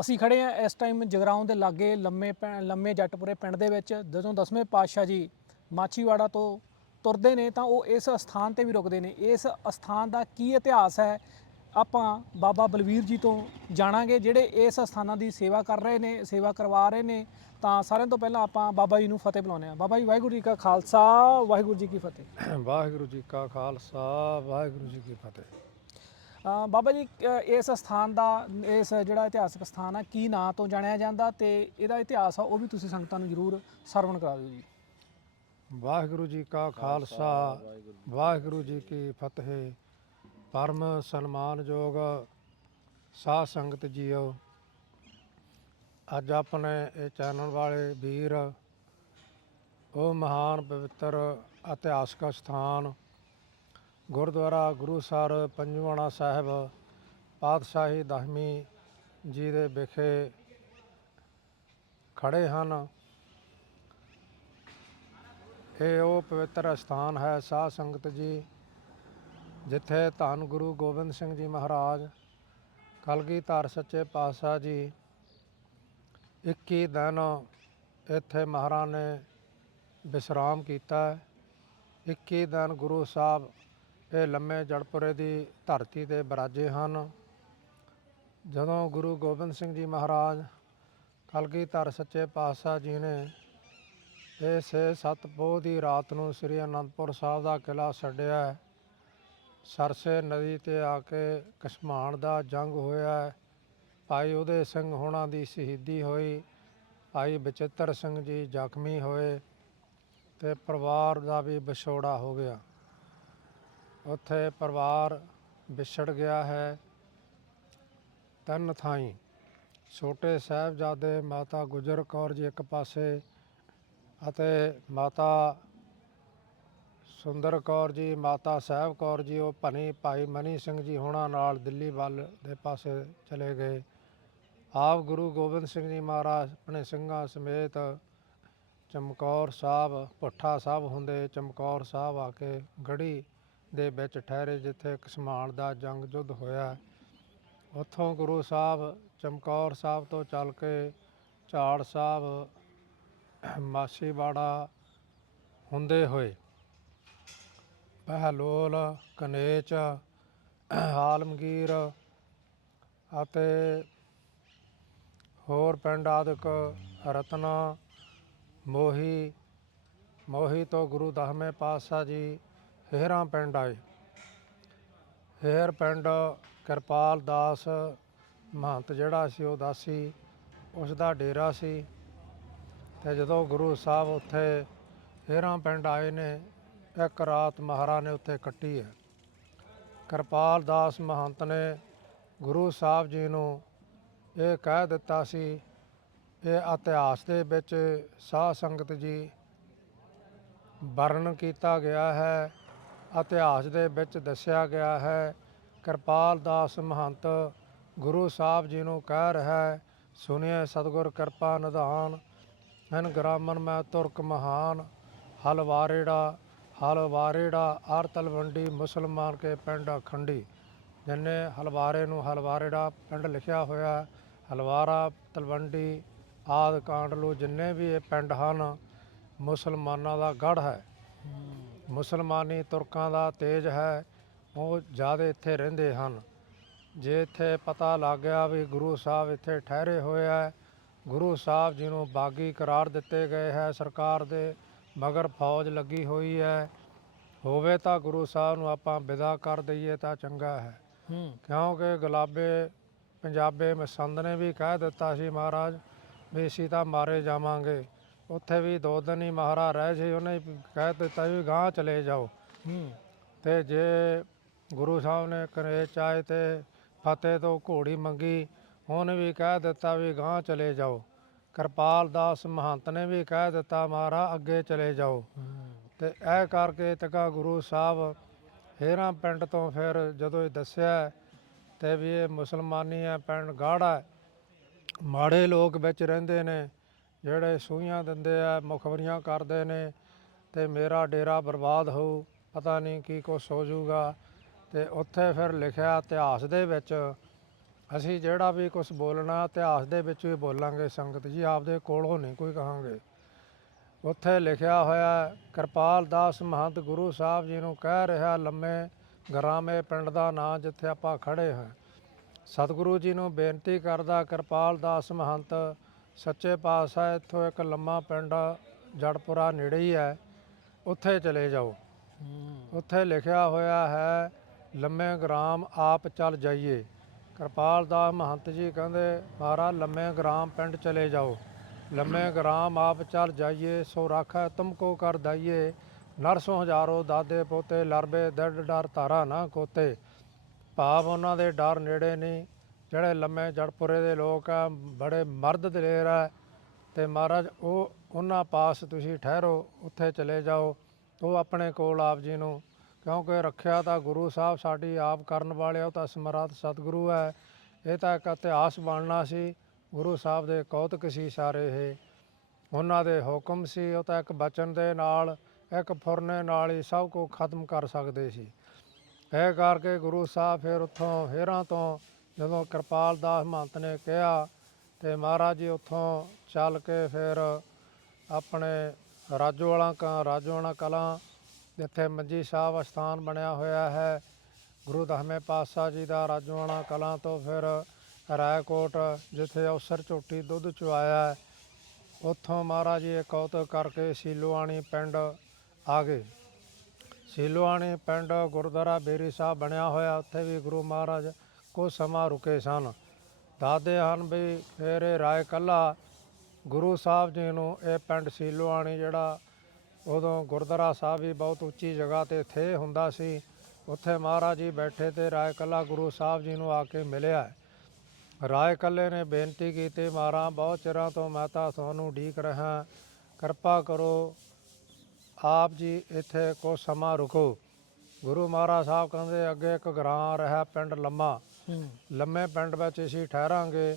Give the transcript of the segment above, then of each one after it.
ਅਸੀਂ ਖੜੇ ਆ ਇਸ ਟਾਈਮ ਜਗਰਾਉਂ ਦੇ ਲਾਗੇ ਲੰਮੇ ਪੈ- ਲੰਮੇ ਜੱਟਪੁਰੇ ਪਿੰਡ ਦੇ ਵਿੱਚ, ਜਦੋਂ ਦਸਵੇਂ ਪਾਤਸ਼ਾਹ ਜੀ ਮਾਚੀਵਾੜਾ ਤੋਂ ਤੁਰਦੇ ਨੇ ਤਾਂ ਉਹ ਇਸ ਅਸਥਾਨ ਤੇ ਵੀ ਰੁਕਦੇ ਨੇ। ਇਸ ਅਸਥਾਨ ਦਾ ਕੀ ਇਤਿਹਾਸ ਹੈ? ਆਪਾਂ ਬਾਬਾ ਬਲਵੀਰ ਜੀ ਤੋਂ ਜਾਣਾਂਗੇ, ਜਿਹੜੇ ਇਸ ਅਸਥਾਨਾਂ ਦੀ ਸੇਵਾ ਕਰ ਰਹੇ ਨੇ, ਸੇਵਾ ਕਰਵਾ ਰਹੇ ਨੇ। ਤਾਂ ਸਾਰਿਆਂ ਤੋਂ ਪਹਿਲਾਂ ਆਪਾਂ ਬਾਬਾ ਜੀ ਨੂੰ ਫਤਿਹ ਬੁਲਾਉਂਦੇ ਆ ਬਾਬਾ ਜੀ, ਵਾਹਿਗੁਰੂ ਜੀ ਕਾ ਖਾਲਸਾ, ਵਾਹਿਗੁਰੂ ਜੀ ਕੀ ਫਤਿਹ। ਵਾਹਿਗੁਰੂ ਜੀ ਕਾ ਖਾਲਸਾ, ਵਾਹਿਗੁਰੂ ਜੀ ਕੀ ਫਤਿਹ। ਬਾਬਾ ਜੀ ਇਸ ਸਥਾਨ ਦਾ, ਇਸ ਜਿਹੜਾ ਇਤਿਹਾਸਕ ਸਥਾਨ ਆ, ਕੀ ਨਾਂ ਤੋਂ ਜਾਣਿਆ ਜਾਂਦਾ ਤੇ ਇਹਦਾ ਇਤਿਹਾਸ ਆ, ਉਹ ਵੀ ਤੁਸੀਂ ਸੰਗਤਾਂ ਨੂੰ ਜ਼ਰੂਰ ਸਰਵਣ ਕਰਾ ਦਿਓ ਜੀ। ਵਾਹਿਗੁਰੂ ਜੀ ਕਾ ਖਾਲਸਾ, ਵਾਹਿਗੁਰੂ ਜੀ ਕੀ ਫਤਿਹ। ਪਰਮ ਸਨਮਾਨਯੋਗ ਸਾਧ ਸੰਗਤ ਜੀਓ, ਅੱਜ ਆਪਣੇ ਇਹ ਚੈਨਲ ਵਾਲੇ ਵੀਰ, ਉਹ ਮਹਾਨ ਪਵਿੱਤਰ ਇਤਿਹਾਸਕ ਸਥਾਨ ਗੁਰਦੁਆਰਾ ਗੁਰੂ ਸਰ ਪੰਜਵਾਣਾ ਸਾਹਿਬ, ਪਾਤਸ਼ਾਹੀ ਦਸਵੀਂ ਜੀ ਦੇ ਵਿਖੇ ਖੜੇ ਹਨ ਇਹ ਉਹ ਪਵਿੱਤਰ ਸਥਾਨ ਹੈ, ਸਾਧ ਸੰਗਤ ਜੀ, ਜਿੱਥੇ ਧੰਨ ਗੁਰੂ ਗੋਬਿੰਦ ਸਿੰਘ ਜੀ ਮਹਾਰਾਜ ਕਲਗੀਧਰ ਸੱਚੇ ਪਾਤਸ਼ਾਹ ਜੀ 21 ਦਿਨ ਇੱਥੇ ਮਹਾਰਾਜ ਨੇ ਵਿਸ਼ਰਾਮ ਕੀਤਾ ਹੈ। 21 ਦਿਨ ਗੁਰੂ ਸਾਹਿਬ ਇਹ ਲੰਮੇ ਜੜਪੁਰੇ ਦੀ ਧਰਤੀ ਦੇ ਬਰਾਜੇ ਹਨ। ਜਦੋਂ ਗੁਰੂ ਗੋਬਿੰਦ ਸਿੰਘ ਜੀ ਮਹਾਰਾਜ ਕਲਗੀਧਰ ਸੱਚੇ ਪਾਤਸ਼ਾਹ ਜੀ ਨੇ ਇਹ ਸੇ ਸੱਤ ਪੋਹ ਦੀ ਰਾਤ ਨੂੰ ਸ੍ਰੀ ਅਨੰਦਪੁਰ ਸਾਹਿਬ ਦਾ ਕਿਲਾ ਛੱਡਿਆ, ਸਰਸੇ ਨਦੀ ਤੇ ਆ ਕੇ ਕਸ਼ਮਾਨ ਦਾ ਜੰਗ ਹੋਇਆ। ਭਾਈ ਉਹਦੇ ਸਿੰਘ ਹੋਣਾ ਦੀ ਸ਼ਹੀਦੀ ਹੋਈ, ਭਾਈ ਬਚਿੱਤਰ ਸਿੰਘ ਜੀ ਜ਼ਖਮੀ ਹੋਏ ਤੇ ਪਰਿਵਾਰ ਦਾ ਵੀ ਵਿਛੋੜਾ ਹੋ ਗਿਆ। ਉੱਥੇ ਪਰਿਵਾਰ ਵਿਛੜ ਗਿਆ ਹੈ। ਤਿੰਨ ਥਾਈਂ ਛੋਟੇ ਸਾਹਿਬਜ਼ਾਦੇ ਮਾਤਾ ਗੁਜਰ ਕੌਰ ਜੀ ਇੱਕ ਪਾਸੇ ਅਤੇ ਮਾਤਾ ਸੁੰਦਰ ਕੌਰ ਜੀ, ਮਾਤਾ ਸਾਹਿਬ ਕੌਰ ਜੀ, ਉਹ ਭਨੀ ਭਾਈ ਮਨੀ ਸਿੰਘ ਜੀ ਹੋਣਾ ਨਾਲ ਦਿੱਲੀ ਵੱਲ ਦੇ ਪਾਸੇ ਚਲੇ ਗਏ। ਆਪ ਗੁਰੂ ਗੋਬਿੰਦ ਸਿੰਘ ਜੀ ਮਹਾਰਾਜ ਆਪਣੇ ਸਿੰਘਾਂ ਸਮੇਤ ਚਮਕੌਰ ਸਾਹਿਬ, ਭੁੱਠਾ ਸਾਹਿਬ ਹੁੰਦੇ ਚਮਕੌਰ ਸਾਹਿਬ ਆ ਕੇ ਗੜੀ ਦੇ ਵਿੱਚ ਠਹਿਰੇ ਜਿੱਥੇ ਕਸਮਾਨ ਦਾ ਜੰਗ ਯੁੱਧ ਹੋਇਆ। ਉੱਥੋਂ ਗੁਰੂ ਸਾਹਿਬ ਚਮਕੌਰ ਸਾਹਿਬ ਤੋਂ ਚੱਲ ਕੇ ਝਾੜ ਸਾਹਿਬ, ਮਾਸੀਵਾੜਾ ਹੁੰਦੇ ਹੋਏ ਬਹਿਲੋਲ, ਕਨੇਚ, ਆਲਮਗੀਰ ਅਤੇ ਹੋਰ ਪਿੰਡ ਆਦਿਕ ਰਤਨਾ, ਮੋਹੀ ਮੋਹੀ ਤੋਂ ਗੁਰੂ ਦਸਵੇਂ ਪਾਤਸ਼ਾਹ ਜੀ ਹੇਰਾਂ ਪਿੰਡ ਆਏ। ਹੇਰ ਪਿੰਡ ਕਿਰਪਾਲ ਦਾਸ ਮਹੰਤ ਜਿਹੜਾ ਸੀ, ਉਹ ਦਾਸੀ ਉਸ ਦਾ ਡੇਰਾ ਸੀ ਤੇ ਜਦੋਂ ਗੁਰੂ ਸਾਹਿਬ ਉੱਥੇ ਹੇਰਾਂ ਪਿੰਡ ਆਏ ਨੇ, ਇੱਕ ਰਾਤ ਮਹਾਰਾਜ ਨੇ ਉੱਥੇ ਕੱਟੀ ਹੈ। ਕਿਰਪਾਲ ਦਾਸ ਮਹੰਤ ਨੇ ਗੁਰੂ ਸਾਹਿਬ ਜੀ ਨੂੰ ਇਹ ਕਹਿ ਦਿੱਤਾ ਸੀ, ਇਹ ਇਤਿਹਾਸ ਦੇ ਵਿੱਚ ਸਾਧ ਸੰਗਤ ਜੀ ਵਰਣਨ ਕੀਤਾ ਗਿਆ ਹੈ ਇਤਿਹਾਸ ਦੇ ਵਿੱਚ ਦੱਸਿਆ ਗਿਆ ਹੈ, ਕਿਰਪਾਲ ਦਾਸ ਮਹੰਤ ਗੁਰੂ ਸਾਹਿਬ ਜੀ ਨੂੰ ਕਹਿ ਰਿਹਾ ਹੈ ਸੁਣਿਐ ਸਤਿਗੁਰ ਕਿਰਪਾ ਨਿਧਾਨ, ਹਨ ਗ੍ਰਾਮਨ ਮੈਂ ਤੁਰਕ ਮਹਾਨ ਹਲਵਾਰੇੜਾ ਹਲਵਾਰੇੜਾ ਆਰ ਤਲਵੰਡੀ ਮੁਸਲਮਾਨ ਕੇ ਪਿੰਡ ਅਖੰਡੀ। ਜਿਨੇ ਹਲਵਾਰੇ ਨੂੰ ਹਲਵਾਰੇੜਾ ਪਿੰਡ ਲਿਖਿਆ ਹੋਇਆ, ਹਲਵਾਰਾ, ਤਲਵੰਡੀ, ਆਦ ਕਾਂਡਲੂ ਜਿੰਨੇ ਵੀ ਇਹ ਪਿੰਡ ਹਨ, ਮੁਸਲਮਾਨਾਂ ਦਾ ਗੜ ਹੈ। ਮੁਸਲਮਾਨੀ ਤੁਰਕਾਂ ਦਾ ਤੇਜ ਹੈ ਉਹ ਜ਼ਿਆਦਾ ਇੱਥੇ ਰਹਿੰਦੇ ਹਨ। ਜੇ ਇੱਥੇ ਪਤਾ ਲੱਗ ਗਿਆ ਵੀ ਗੁਰੂ ਸਾਹਿਬ ਇੱਥੇ ਠਹਿਰੇ ਹੋਏ ਹੈ ਗੁਰੂ ਸਾਹਿਬ ਜੀ ਨੂੰ ਬਾਗੀ ਕਰਾਰ ਦਿੱਤੇ ਗਏ ਹੈ ਸਰਕਾਰ ਦੇ ਮਗਰ ਫੌਜ ਲੱਗੀ ਹੋਈ ਹੈ। ਹੋਵੇ ਤਾਂ ਗੁਰੂ ਸਾਹਿਬ ਨੂੰ ਆਪਾਂ ਵਿਦਾ ਕਰ ਦਈਏ ਤਾਂ ਚੰਗਾ ਹੈ। ਹੂੰ। ਕਿਉਂਕਿ ਗੁਲਾਬੇ ਪੰਜਾਬੇ ਮਸੰਦ ਨੇ ਵੀ ਕਹਿ ਦਿੱਤਾ ਸੀ ਮਹਾਰਾਜ ਵੀ ਅਸੀਂ ਤਾਂ ਮਾਰੇ ਜਾਵਾਂਗੇ। ਉੱਥੇ ਵੀ ਦੋ ਦਿਨ ਹੀ ਮਹਾਰਾਜ ਰਹੇ ਸੀ ਉਹਨੇ ਕਹਿ ਦਿੱਤਾ ਵੀ ਗਾਂਹ ਚਲੇ ਜਾਓ। ਤੇ ਜੇ ਗੁਰੂ ਸਾਹਿਬ ਨੇ ਕਰੇ ਚਾਹੇ ਤੇ ਫਤਿਹ ਤੋਂ ਘੋੜੀ ਮੰਗੀ ਉਹਨੇ ਵੀ ਕਹਿ ਦਿੱਤਾ ਵੀ ਗਾਂਹ ਚਲੇ ਜਾਓ। ਕਿਰਪਾਲ ਦਾਸ ਮਹੰਤ ਨੇ ਵੀ ਕਹਿ ਦਿੱਤਾ ਮਹਾਰਾਜ ਅੱਗੇ ਚਲੇ ਜਾਓ। ਤੇ ਇਹ ਕਰਕੇ ਤਕਾ ਗੁਰੂ ਸਾਹਿਬ ਹੇਰਾਂ ਪਿੰਡ ਤੋਂ ਫਿਰ ਜਦੋਂ ਇਹ ਦੱਸਿਆ ਤੇ ਵੀ ਇਹ ਮੁਸਲਮਾਨੀ ਹੈ ਪਿੰਡ ਗਾੜਾ ਮਾੜੇ ਲੋਕ ਵਿੱਚ ਰਹਿੰਦੇ ਨੇ ਜਿਹੜੇ ਸੂਈਆਂ ਦਿੰਦੇ ਆ, ਮੁਖਬਰੀਆਂ ਕਰਦੇ ਨੇ ਤੇ ਮੇਰਾ ਡੇਰਾ ਬਰਬਾਦ ਹੋਊ, ਪਤਾ ਨਹੀਂ ਕੀ ਕੁਛ ਹੋ ਜਾਊਗਾ। ਤੇ ਉੱਥੇ ਫਿਰ ਲਿਖਿਆ ਇਤਿਹਾਸ ਦੇ ਵਿੱਚ, ਅਸੀਂ ਜਿਹੜਾ ਵੀ ਕੁਝ ਬੋਲਣਾ, ਇਤਿਹਾਸ ਦੇ ਵਿੱਚ ਵੀ ਬੋਲਾਂਗੇ, ਸੰਗਤ ਜੀ ਆਪਦੇ ਕੋਲੋਂ ਨਹੀਂ ਕੋਈ ਕਹਾਂਗੇ। ਉੱਥੇ ਲਿਖਿਆ ਹੋਇਆ, ਕਿਰਪਾਲ ਦਾਸ ਮਹੰਤ ਗੁਰੂ ਸਾਹਿਬ ਜੀ ਨੂੰ ਕਹਿ ਰਿਹਾ, ਲੰਮੇ ਗਰਾਮੇ ਪਿੰਡ ਦਾ ਨਾਂ ਜਿੱਥੇ ਆਪਾਂ ਖੜੇ ਹਾਂ। ਸਤਿਗੁਰੂ ਜੀ ਨੂੰ ਬੇਨਤੀ ਕਰਦਾ, ਕਿਰਪਾਲ ਦਾਸ ਮਹੰਤ ਸੱਚੇ ਪਾਤਸ਼ਾਹ ਇੱਥੋਂ ਇੱਕ ਲੰਮਾ ਪਿੰਡ ਜੜਪੁਰਾ ਨੇੜੇ ਹੀ ਹੈ ਉੱਥੇ ਚਲੇ ਜਾਓ। ਉੱਥੇ ਲਿਖਿਆ ਹੋਇਆ ਹੈ ਲੰਮੇ ਗ੍ਰਾਮ ਆਪ ਚੱਲ ਜਾਈਏ। ਕਿਰਪਾਲ ਦਾਸ ਮਹੰਤ ਜੀ ਕਹਿੰਦੇ ਮਹਾਰਾਜ ਲੰਮੇ ਗ੍ਰਾਮ ਪਿੰਡ ਚਲੇ ਜਾਓ। ਲੰਮੇ ਗ੍ਰਾਮ ਆਪ ਚੱਲ ਜਾਈਏ ਸੋ ਰਾਖੈ ਤੁਮਕੋ ਕਰ ਦਈਏ। ਨਰਸੋਂ ਹਜ਼ਾਰੋ ਦਾਦੇ ਪੋਤੇ ਲਰਬੇ ਦੜ ਡਰ ਧਾਰਾ ਨਾ ਕੋਤੇ। ਭਾਵ ਉਹਨਾਂ ਦੇ ਡਰ ਨੇੜੇ ਨਹੀਂ ਜਿਹੜੇ ਲੰਮੇ ਜੜਪੁਰੇ ਦੇ ਲੋਕ ਆ ਬੜੇ ਮਰਦ ਦਲੇਰ ਆ ਤੇ ਮਹਾਰਾਜ ਉਹ ਉਹਨਾਂ ਪਾਸ ਤੁਸੀਂ ਠਹਿਰੋ ਉੱਥੇ ਚਲੇ ਜਾਓ ਉਹ ਆਪਣੇ ਕੋਲ ਆਪ ਜੀ ਨੂੰ ਕਿਉਂਕਿ ਰੱਖਿਆ ਤਾਂ ਗੁਰੂ ਸਾਹਿਬ ਸਾਡੀ ਆਪ ਕਰਨ ਵਾਲੇ ਆ, ਉਹ ਤਾਂ ਸਮਰੱਥ ਸਤਿਗੁਰੂ ਹੈ ਇਹ ਤਾਂ ਇੱਕ ਇਤਿਹਾਸ ਬਣਨਾ ਸੀ ਗੁਰੂ ਸਾਹਿਬ ਦੇ ਕੌਤਕ ਸੀ ਸਾਰੇ ਇਹ ਉਹਨਾਂ ਦੇ ਹੁਕਮ ਸੀ ਉਹ ਤਾਂ ਇੱਕ ਬਚਨ ਦੇ ਨਾਲ ਇੱਕ ਫੁਰਨੇ ਨਾਲ ਹੀ ਸਭ ਕੁਝ ਖਤਮ ਕਰ ਸਕਦੇ ਸੀ। ਇਹ ਕਰਕੇ ਗੁਰੂ ਸਾਹਿਬ ਫਿਰ ਉੱਥੋਂ ਹੇਰਾਂ ਤੋਂ ਜਦੋਂ ਕਿਰਪਾਲ ਦਾਸ ਮਹੰਤ ਨੇ ਕਿਹਾ ਤੇ ਮਹਾਰਾਜ ਜੀ ਉੱਥੋਂ ਚੱਲ ਕੇ ਫਿਰ ਆਪਣੇ ਰਾਜੋਵਾਲਾ ਕਾ ਰਾਜੋਵਾਲਾ ਕਲਾਂ ਜਿੱਥੇ ਮੰਜੀ ਸਾਹਿਬ ਅਸਥਾਨ ਬਣਿਆ ਹੋਇਆ ਹੈ, ਗੁਰੂ ਦਸਵੇਂ ਪਾਤਸ਼ਾਹ ਜੀ ਦਾ ਰਾਜੋਵਾਲਾ ਕਲਾਂ ਤੋਂ ਫਿਰ ਰਾਏਕੋਟ, ਜਿੱਥੇ ਅਵਸਰ ਝੋਟੀ ਦੁੱਧ ਚੁਆਇਆ ਉੱਥੋਂ ਮਹਾਰਾਜ ਜੀ ਇਹ ਕਰਕੇ ਸੀਲੋਆਣੀ ਪਿੰਡ ਆ ਗਏ। ਸੀਲੋਆਣੀ ਪਿੰਡ ਗੁਰਦੁਆਰਾ ਬੇਰੀ ਸਾਹਿਬ ਬਣਿਆ ਹੋਇਆ, ਉੱਥੇ ਵੀ ਗੁਰੂ ਮਹਾਰਾਜ ਕੁਝ ਸਮਾਂ ਰੁਕੇ ਸਨ। ਦੱਸਦੇ ਹਨ ਵੀ ਫਿਰ ਇਹ ਰਾਏ ਕੱਲਾ ਗੁਰੂ ਸਾਹਿਬ ਜੀ ਨੂੰ ਇਹ ਪਿੰਡ ਸੀਲੋਆਣੀ ਜਿਹੜਾ ਉਦੋਂ ਗੁਰਦੁਆਰਾ ਸਾਹਿਬ ਵੀ ਬਹੁਤ ਉੱਚੀ ਜਗ੍ਹਾ ਤੇ ਥੇ ਹੁੰਦਾ ਸੀ। ਉੱਥੇ ਮਹਾਰਾਜ ਜੀ ਬੈਠੇ ਤੇ ਰਾਏ ਕੱਲਾ ਗੁਰੂ ਸਾਹਿਬ ਜੀ ਨੂੰ ਆ ਕੇ ਮਿਲਿਆ। ਰਾਏ ਕੱਲੇ ਨੇ ਬੇਨਤੀ ਕੀਤੀ, ਮਹਾਰਾਜ, ਬਹੁਤ ਚਿਰਾਂ ਤੋਂ ਮੈਂ ਤਾਂ ਤੁਹਾਨੂੰ ਉਡੀਕ ਰਿਹਾ। ਕਿਰਪਾ ਕਰੋ, ਆਪ ਜੀ ਇੱਥੇ ਕੁਛ ਸਮਾਂ ਰੁਕੋ। ਗੁਰੂ ਮਹਾਰਾਜ ਸਾਹਿਬ ਕਹਿੰਦੇ, ਅੱਗੇ ਇੱਕ ਗ੍ਰਾਂ ਰਿਹਾ ਪਿੰਡ ਲੰਮਾ। ਲੰਮੇ ਪਿੰਡ ਵਿੱਚ ਅਸੀਂ ਠਹਿਰਾਂਗੇ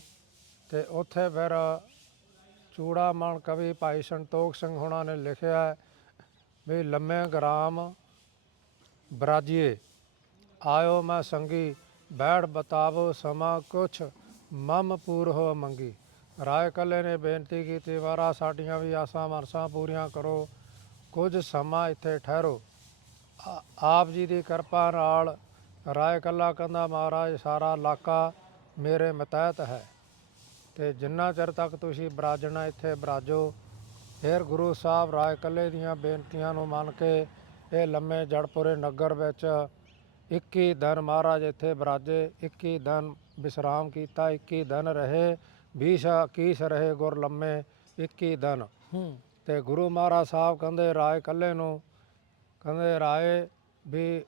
ਤੇ ਉੱਥੇ ਫਿਰ ਚੂੜਾਮਣ ਕਵੀ ਭਾਈ ਸੰਤੋਖ ਸਿੰਘ ਹੋਣਾ ਨੇ ਲਿਖਿਆ ਹੈ ਵੀ ਲੰਮੇ ਗ੍ਰਾਮ ਬਰਾਜੀਏ, ਆਇਓ ਮੈਂ ਸੰਗੀ, ਬੈਠ ਬਤਾਵੋ ਸਮਾਂ ਕੁਛ, ਮਮ ਪੂਰ ਹੋ ਮੰਗੀ। ਰਾਏ ਕੱਲੇ ਨੇ ਬੇਨਤੀ ਕੀਤੀ, ਵਾਰਾ ਸਾਡੀਆਂ ਵੀ ਆਸਾਂ ਮਰਸਾਂ ਪੂਰੀਆਂ ਕਰੋ, ਕੁਝ ਸਮਾਂ ਇੱਥੇ ਠਹਿਰੋ। ਆਪ ਜੀ ਦੀ ਕਿਰਪਾ ਨਾਲ ਰਾਏ ਕੱਲਾ ਕਹਿੰਦਾ ਮਹਾਰਾਜ ਸਾਰਾ ਇਲਾਕਾ ਮੇਰੇ ਮਤਹਿਤ ਹੈ ਤੇ ਜਿੰਨਾ ਚਿਰ ਤੱਕ ਤੁਸੀਂ ਬਰਾਜਣਾ ਇੱਥੇ ਬਰਾਜੋ ਫਿਰ ਗੁਰੂ ਸਾਹਿਬ ਰਾਏ ਕੱਲੇ ਦੀਆਂ ਬੇਨਤੀਆਂ ਨੂੰ ਮੰਨ ਕੇ ਇਹ ਲੰਮੇ ਜੜਪੁਰੇ ਨਗਰ ਵਿੱਚ 21 ਦਿਨ ਮਹਾਰਾਜ ਇੱਥੇ ਬਰਾਜੇ 21 ਦਿਨ ਵਿਸਰਾਮ ਕੀਤਾ 21 ਦਿਨ ਰਹੇ 20 21 ਰਹੇ ਗੁਰ ਲੰਮੇ 21 ਦਿਨ। ਤੇ ਗੁਰੂ ਮਹਾਰਾਜ ਸਾਹਿਬ ਕਹਿੰਦੇ ਰਾਏ ਕੱਲੇ ਨੂੰ ਕਹਿੰਦੇ ਰਾਏ ਵੀ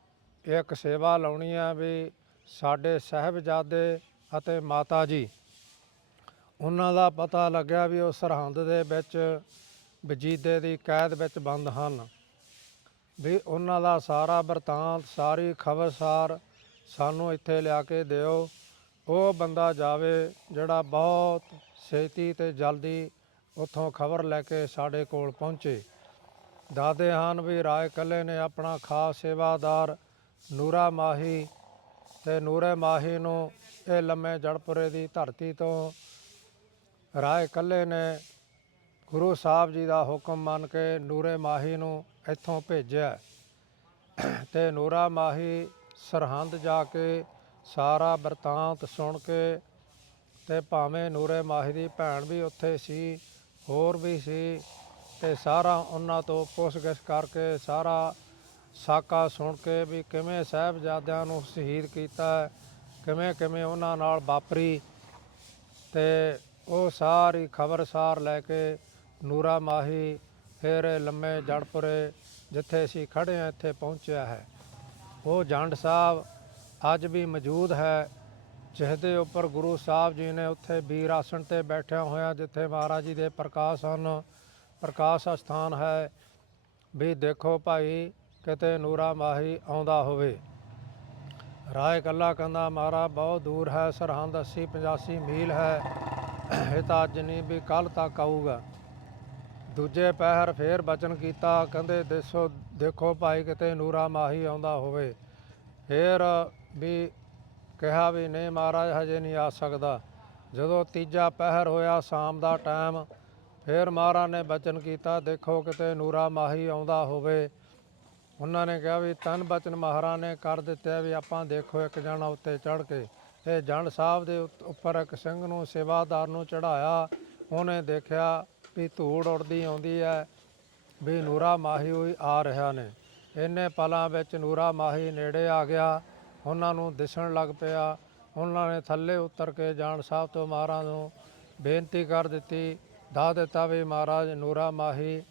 ਇੱਕ ਸੇਵਾ ਲਾਉਣੀ ਆ ਵੀ ਸਾਡੇ ਸਾਹਿਬਜ਼ਾਦੇ ਅਤੇ ਮਾਤਾ ਜੀ। ਉਹਨਾਂ ਦਾ ਪਤਾ ਲੱਗਿਆ ਵੀ ਉਹ ਸਰਹੰਦ ਦੇ ਵਿੱਚ ਵਜੀਦੇ ਦੀ ਕੈਦ ਵਿੱਚ ਬੰਦ ਹਨ। ਵੀ ਉਹਨਾਂ ਦਾ ਸਾਰਾ ਵਰਤਾਂਤ, ਸਾਰੀ ਖਬਰਸਾਰ ਸਾਨੂੰ ਇੱਥੇ ਲਿਆ ਕੇ ਦਿਓ। ਉਹ ਬੰਦਾ ਜਾਵੇ ਜਿਹੜਾ ਬਹੁਤ ਛੇਤੀ ਤੇ ਜਲਦੀ ਉੱਥੋਂ ਖਬਰ ਲੈ ਕੇ ਸਾਡੇ ਕੋਲ ਪਹੁੰਚੇ। ਦਾਦੇ ਹਨ ਵੀ ਰਾਏ ਕੱਲੇ ਨੇ ਆਪਣਾ ਖਾਸ ਸੇਵਾਦਾਰ ਨੂਰਾ ਮਾਹੀ ਤੇ ਨੂਰੇ ਮਾਹੀ ਨੂੰ ਇਹ ਲੰਮੇ ਜੜਪੁਰੇ ਦੀ ਧਰਤੀ ਤੋਂ ਰਾਏ ਕੱਲੇ ਨੇ ਗੁਰੂ ਸਾਹਿਬ ਜੀ ਦਾ ਹੁਕਮ ਮੰਨ ਕੇ ਨੂਰੇ ਮਾਹੀ ਨੂੰ ਇੱਥੋਂ ਭੇਜਿਆ। ਤੇ ਨੂਰਾ ਮਾਹੀ ਸਰਹੰਦ ਜਾ ਕੇ ਸਾਰਾ ਵਰਤਾਂਤ ਸੁਣ ਕੇ ਤੇ ਭਾਵੇਂ ਨੂਰੇ ਮਾਹੀ ਦੀ ਭੈਣ ਵੀ ਉੱਥੇ ਸੀ, ਹੋਰ ਵੀ ਸੀ, ਤੇ ਸਾਰਾ ਉਹਨਾਂ ਤੋਂ ਪੁੱਛਗਿੱਛ ਕਰਕੇ ਸਾਰਾ ਸਾਕਾ ਸੁਣ ਕੇ ਵੀ ਕਿਵੇਂ ਸਾਹਿਬਜ਼ਾਦਿਆਂ ਨੂੰ ਸ਼ਹੀਦ ਕੀਤਾ ਕਿਵੇਂ ਕਿਵੇਂ ਉਹਨਾਂ ਨਾਲ ਵਾਪਰੀ ਤੇ ਉਹ ਸਾਰੀ ਖਬਰਸਾਰ ਲੈ ਕੇ ਨੂਰਾ ਮਾਹੀ ਫਿਰ ਲੰਮੇ ਜੜਪੁਰੇ ਜਿੱਥੇ ਅਸੀਂ ਖੜੇ ਹਾਂ, ਇੱਥੇ ਪਹੁੰਚਿਆ ਹੈ। ਉਹ ਜੰਡ ਸਾਹਿਬ ਅੱਜ ਵੀ ਮੌਜੂਦ ਹੈ, ਜਿਹਦੇ ਉੱਪਰ ਗੁਰੂ ਸਾਹਿਬ ਜੀ ਨੇ ਉੱਥੇ ਵੀਰ ਆਸਣ ਤੇ ਬੈਠਿਆ ਹੋਇਆ, ਜਿੱਥੇ ਮਹਾਰਾਜ ਜੀ ਦੇ ਪ੍ਰਕਾਸ਼ ਹਨ, ਪ੍ਰਕਾਸ਼ ਸਥਾਨ ਹੈ। ਵੀ ਦੇਖੋ ਭਾਈ ਕਿਤੇ ਨੂਰਾ ਮਾਹੀ ਆਉਂਦਾ ਹੋਵੇ। ਰਾਏ ਕੱਲਾ ਕਹਿੰਦਾ ਮਾਰਾ ਬਹੁਤ ਦੂਰ ਹੈ, ਸਰਹੰਦ 80 85 ਮੀਲ ਹੈ। ਇਹ ਤਾਂ ਅੱਜ ਨਹੀਂ, ਵੀ ਕੱਲ ਤੱਕ ਆਊਗਾ। ਦੂਜੇ ਪਹਿਰ ਫੇਰ ਬਚਨ ਕੀਤਾ, ਕਹਿੰਦੇ ਦੇਸੋ ਦੇਖੋ ਭਾਈ, ਕਿਤੇ ਨੂਰਾ ਮਾਹੀ ਆਉਂਦਾ ਹੋਵੇ। ਫੇਰ ਵੀ ਕਿਹਾ ਵੀ, ਨਹੀਂ ਮਹਾਰਾਜ, ਹਜੇ ਨਹੀਂ ਆ ਸਕਦਾ। ਜਦੋਂ ਤੀਜਾ ਪਹਿਰ ਹੋਇਆ ਸ਼ਾਮ ਦਾ ਟਾਈਮ, ਫਿਰ ਮਹਾਰਾਜ ਨੇ ਬਚਨ ਕੀਤਾ, ਦੇਖੋ, ਕਿਤੇ ਨੂਰਾ ਮਾਹੀ ਆਉਂਦਾ ਹੋਵੇ। ਉਹਨਾਂ ਨੇ ਕਿਹਾ ਵੀ ਤਨ ਬਚਨ ਮਹਾਰਾਜ ਨੇ ਕਰ ਦਿੱਤਾ ਵੀ ਆਪਾਂ ਦੇਖੋ ਇੱਕ ਜਣਾ ਉੱਤੇ ਚੜ ਕੇ, ਇਹ ਜੰਡ ਸਾਹਿਬ ਦੇ ਉੱਤ- ਉੱਪਰ ਇੱਕ ਸਿੰਘ ਨੂੰ ਸੇਵਾਦਾਰ ਨੂੰ ਚੜਾਇਆ ਉਹਨੇ ਦੇਖਿਆ ਵੀ ਧੂੜ ਉੜਦੀ ਆਉਂਦੀ ਹੈ ਵੀ ਨੂਰਾ ਮਾਹੀ ਹੋਈ ਆ ਰਿਹਾ ਨੇ। ਇੰਨੇ ਪਲਾਂ ਵਿੱਚ ਨੂਰਾ ਮਾਹੀ ਨੇੜੇ ਆ ਗਿਆ, ਉਹਨਾਂ ਨੂੰ ਦਿਸਣ ਲੱਗ ਪਿਆ, ਉਹਨਾਂ ਨੇ ਥੱਲੇ ਉਤਰ ਕੇ ਜਾਣ ਸਾਹਿਬ ਤੋਂ ਮਹਾਰਾਜ ਨੂੰ ਬੇਨਤੀ ਕਰ ਦਿੱਤੀ ਦਾ ਦਿੱਤਾ ਵੀ ਮਹਾਰਾਜ ਨੂਰਾ ਮਾਹੀ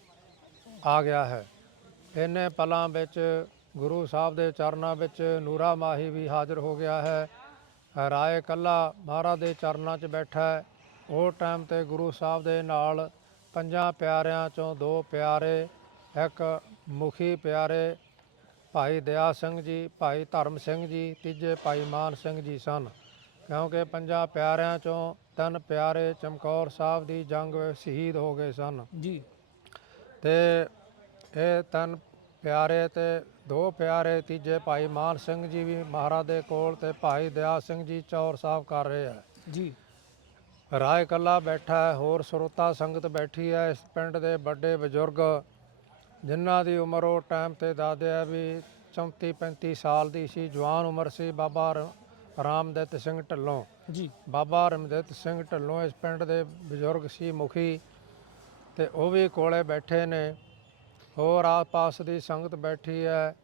ਆ ਗਿਆ ਹੈ। ਇੰਨੇ ਪਲਾਂ ਵਿੱਚ ਗੁਰੂ ਸਾਹਿਬ ਦੇ ਚਰਨਾਂ ਵਿੱਚ ਨੂਰਾ ਮਾਹੀ ਵੀ ਹਾਜ਼ਰ ਹੋ ਗਿਆ ਹੈ। ਰਾਏ ਕੱਲਾ ਮਹਾਰਾਜ ਦੇ ਚਰਨਾਂ 'ਚ ਬੈਠਾ ਹੈ। ਉਹ ਟਾਈਮ ਤੇ ਗੁਰੂ ਸਾਹਿਬ ਦੇ ਨਾਲ ਪੰਜਾਂ ਪਿਆਰਿਆਂ ਚੋਂ ਦੋ ਪਿਆਰੇ ਇੱਕ ਮੁਖੀ ਪਿਆਰੇ ਭਾਈ ਦਇਆ ਸਿੰਘ ਜੀ ਭਾਈ ਧਰਮ ਸਿੰਘ ਜੀ ਤੀਜੇ ਭਾਈ ਮਾਨ ਸਿੰਘ ਜੀ ਸਨ। ਕਿਉਂਕਿ ਪੰਜਾਂ ਪਿਆਰਿਆਂ ਚੋਂ ਤਿੰਨ ਪਿਆਰੇ ਚਮਕੌਰ ਸਾਹਿਬ ਦੀ ਜੰਗ ਵਿੱਚ ਸ਼ਹੀਦ ਹੋ ਗਏ ਸਨ। ਜੀ। ਤੇ ਇਹ ਤਿੰਨ ਪਿਆਰੇ ਤੇ ਦੋ ਪਿਆਰੇ ਤੀਜੇ ਭਾਈ ਮਾਨ ਸਿੰਘ ਜੀ ਵੀ ਮਹਾਰਾਜ ਦੇ ਕੋਲ ਤੇ ਭਾਈ ਦਇਆ ਸਿੰਘ ਜੀ ਚੌਰ ਸਾਹਿਬ ਕਰ ਰਹੇ ਆ। ਜੀ। ਰਾਏ ਕੱਲਾ ਬੈਠਾ ਹੈ ਹੋਰ ਸਰੋਤਾ ਸੰਗਤ ਬੈਠੀ ਹੈ। ਇਸ ਪਿੰਡ ਦੇ ਵੱਡੇ ਬਜ਼ੁਰਗ ਜਿਨ੍ਹਾਂ ਦੀ ਉਮਰ ਉਹ ਟਾਈਮ ਤੇ ਦੱਸਦੇ ਆ ਵੀ 34 35 ਸਾਲ ਦੀ ਸੀ ਜਵਾਨ ਉਮਰ ਸੀ ਬਾਬਾ ਰਾਮਦਿੱਤ ਸਿੰਘ ਢੱਲੋਂ। ਜੀ। ਬਾਬਾ ਰਮਦਿੱਤ ਸਿੰਘ ਢੱਲੋਂ ਇਸ ਪਿੰਡ ਦੇ ਬਜ਼ੁਰਗ ਸੀ ਮੁਖੀ ਤੇ ਉਹ ਵੀ ਕੋਲੇ ਬੈਠੇ ਨੇ। ਹੋਰ ਆਸ-ਪਾਸ ਦੀ ਸੰਗਤ ਬੈਠੀ ਹੈ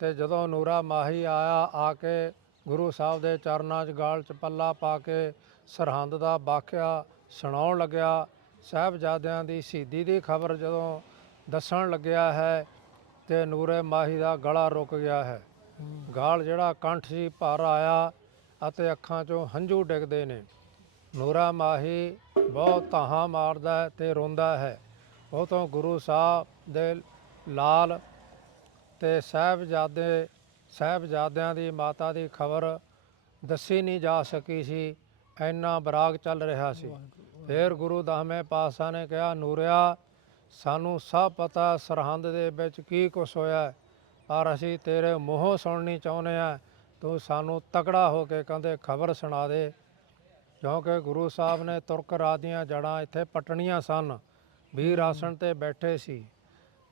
ਤੇ ਜਦੋਂ ਨੂਰਾ ਮਾਹੀ ਆਇਆ, ਆ ਕੇ ਗੁਰੂ ਸਾਹਿਬ ਦੇ ਚਰਨਾਂ 'ਚ ਗਾਲ 'ਚ ਪੱਲਾ ਪਾ ਕੇ ਸਰਹੰਦ ਦਾ ਵਾਕਿਆ ਸੁਣਾਉਣ ਲੱਗਿਆ। ਸਾਹਿਬਜ਼ਾਦਿਆਂ ਦੀ ਸ਼ਹੀਦੀ ਦੀ ਖਬਰ ਜਦੋਂ ਦੱਸਣ ਲੱਗਿਆ ਹੈ ਤੇ ਨੂਰੇ ਮਾਹੀ ਦਾ ਗਲਾ ਰੁਕ ਗਿਆ ਹੈ। ਗਾਲ ਜਿਹੜਾ ਕੰਠ ਸੀ ਭਰ ਆਇਆ ਅਤੇ ਅੱਖਾਂ 'ਚੋਂ ਹੰਝੂ ਡਿੱਗਦੇ ਨੇ। ਨੂਰਾ ਮਾਹੀ ਬਹੁਤ ਧਾਹਾਂ ਮਾਰਦਾ ਹੈ ਤੇ ਰੋਂਦਾ ਹੈ। ਉਹ ਤੋਂ ਗੁਰੂ ਸਾਹਿਬ ਦੇ ਲਾਲ ਤੇ ਸਾਹਿਬਜ਼ਾਦੇ, ਸਾਹਿਬਜ਼ਾਦਿਆਂ ਦੀ ਮਾਤਾ ਦੀ ਖਬਰ ਦੱਸੀ ਨਹੀਂ ਜਾ ਸਕੀ ਸੀ, ਇੰਨਾ ਬਰਾਗ ਚੱਲ ਰਿਹਾ ਸੀ। ਫਿਰ ਗੁਰੂ ਦਸਵੇਂ ਪਾਤਸ਼ਾਹ ਨੇ ਕਿਹਾ, ਨੂਰਿਆ, ਸਾਨੂੰ ਸਭ ਪਤਾ ਸਰਹੰਦ ਦੇ ਵਿੱਚ ਕੀ ਕੁਛ ਹੋਇਆ ਪਰ ਅਸੀਂ ਤੇਰੇ ਮੂੰਹੋਂ ਸੁਣਨੀ ਚਾਹੁੰਦੇ ਆ ਤੂੰ ਸਾਨੂੰ ਤਕੜਾ ਹੋ ਕੇ ਕਹਿੰਦੇ, ਖਬਰ ਸੁਣਾ ਦੇ। ਕਿਉਂਕਿ ਗੁਰੂ ਸਾਹਿਬ ਨੇ ਤੁਰਕ ਰਾਜ ਦੀਆਂ ਜੜਾਂ ਇੱਥੇ ਪਟਣੀਆਂ ਸਨ ਵੀਰ ਆਸਣ ਤੇ ਬੈਠੇ ਸੀ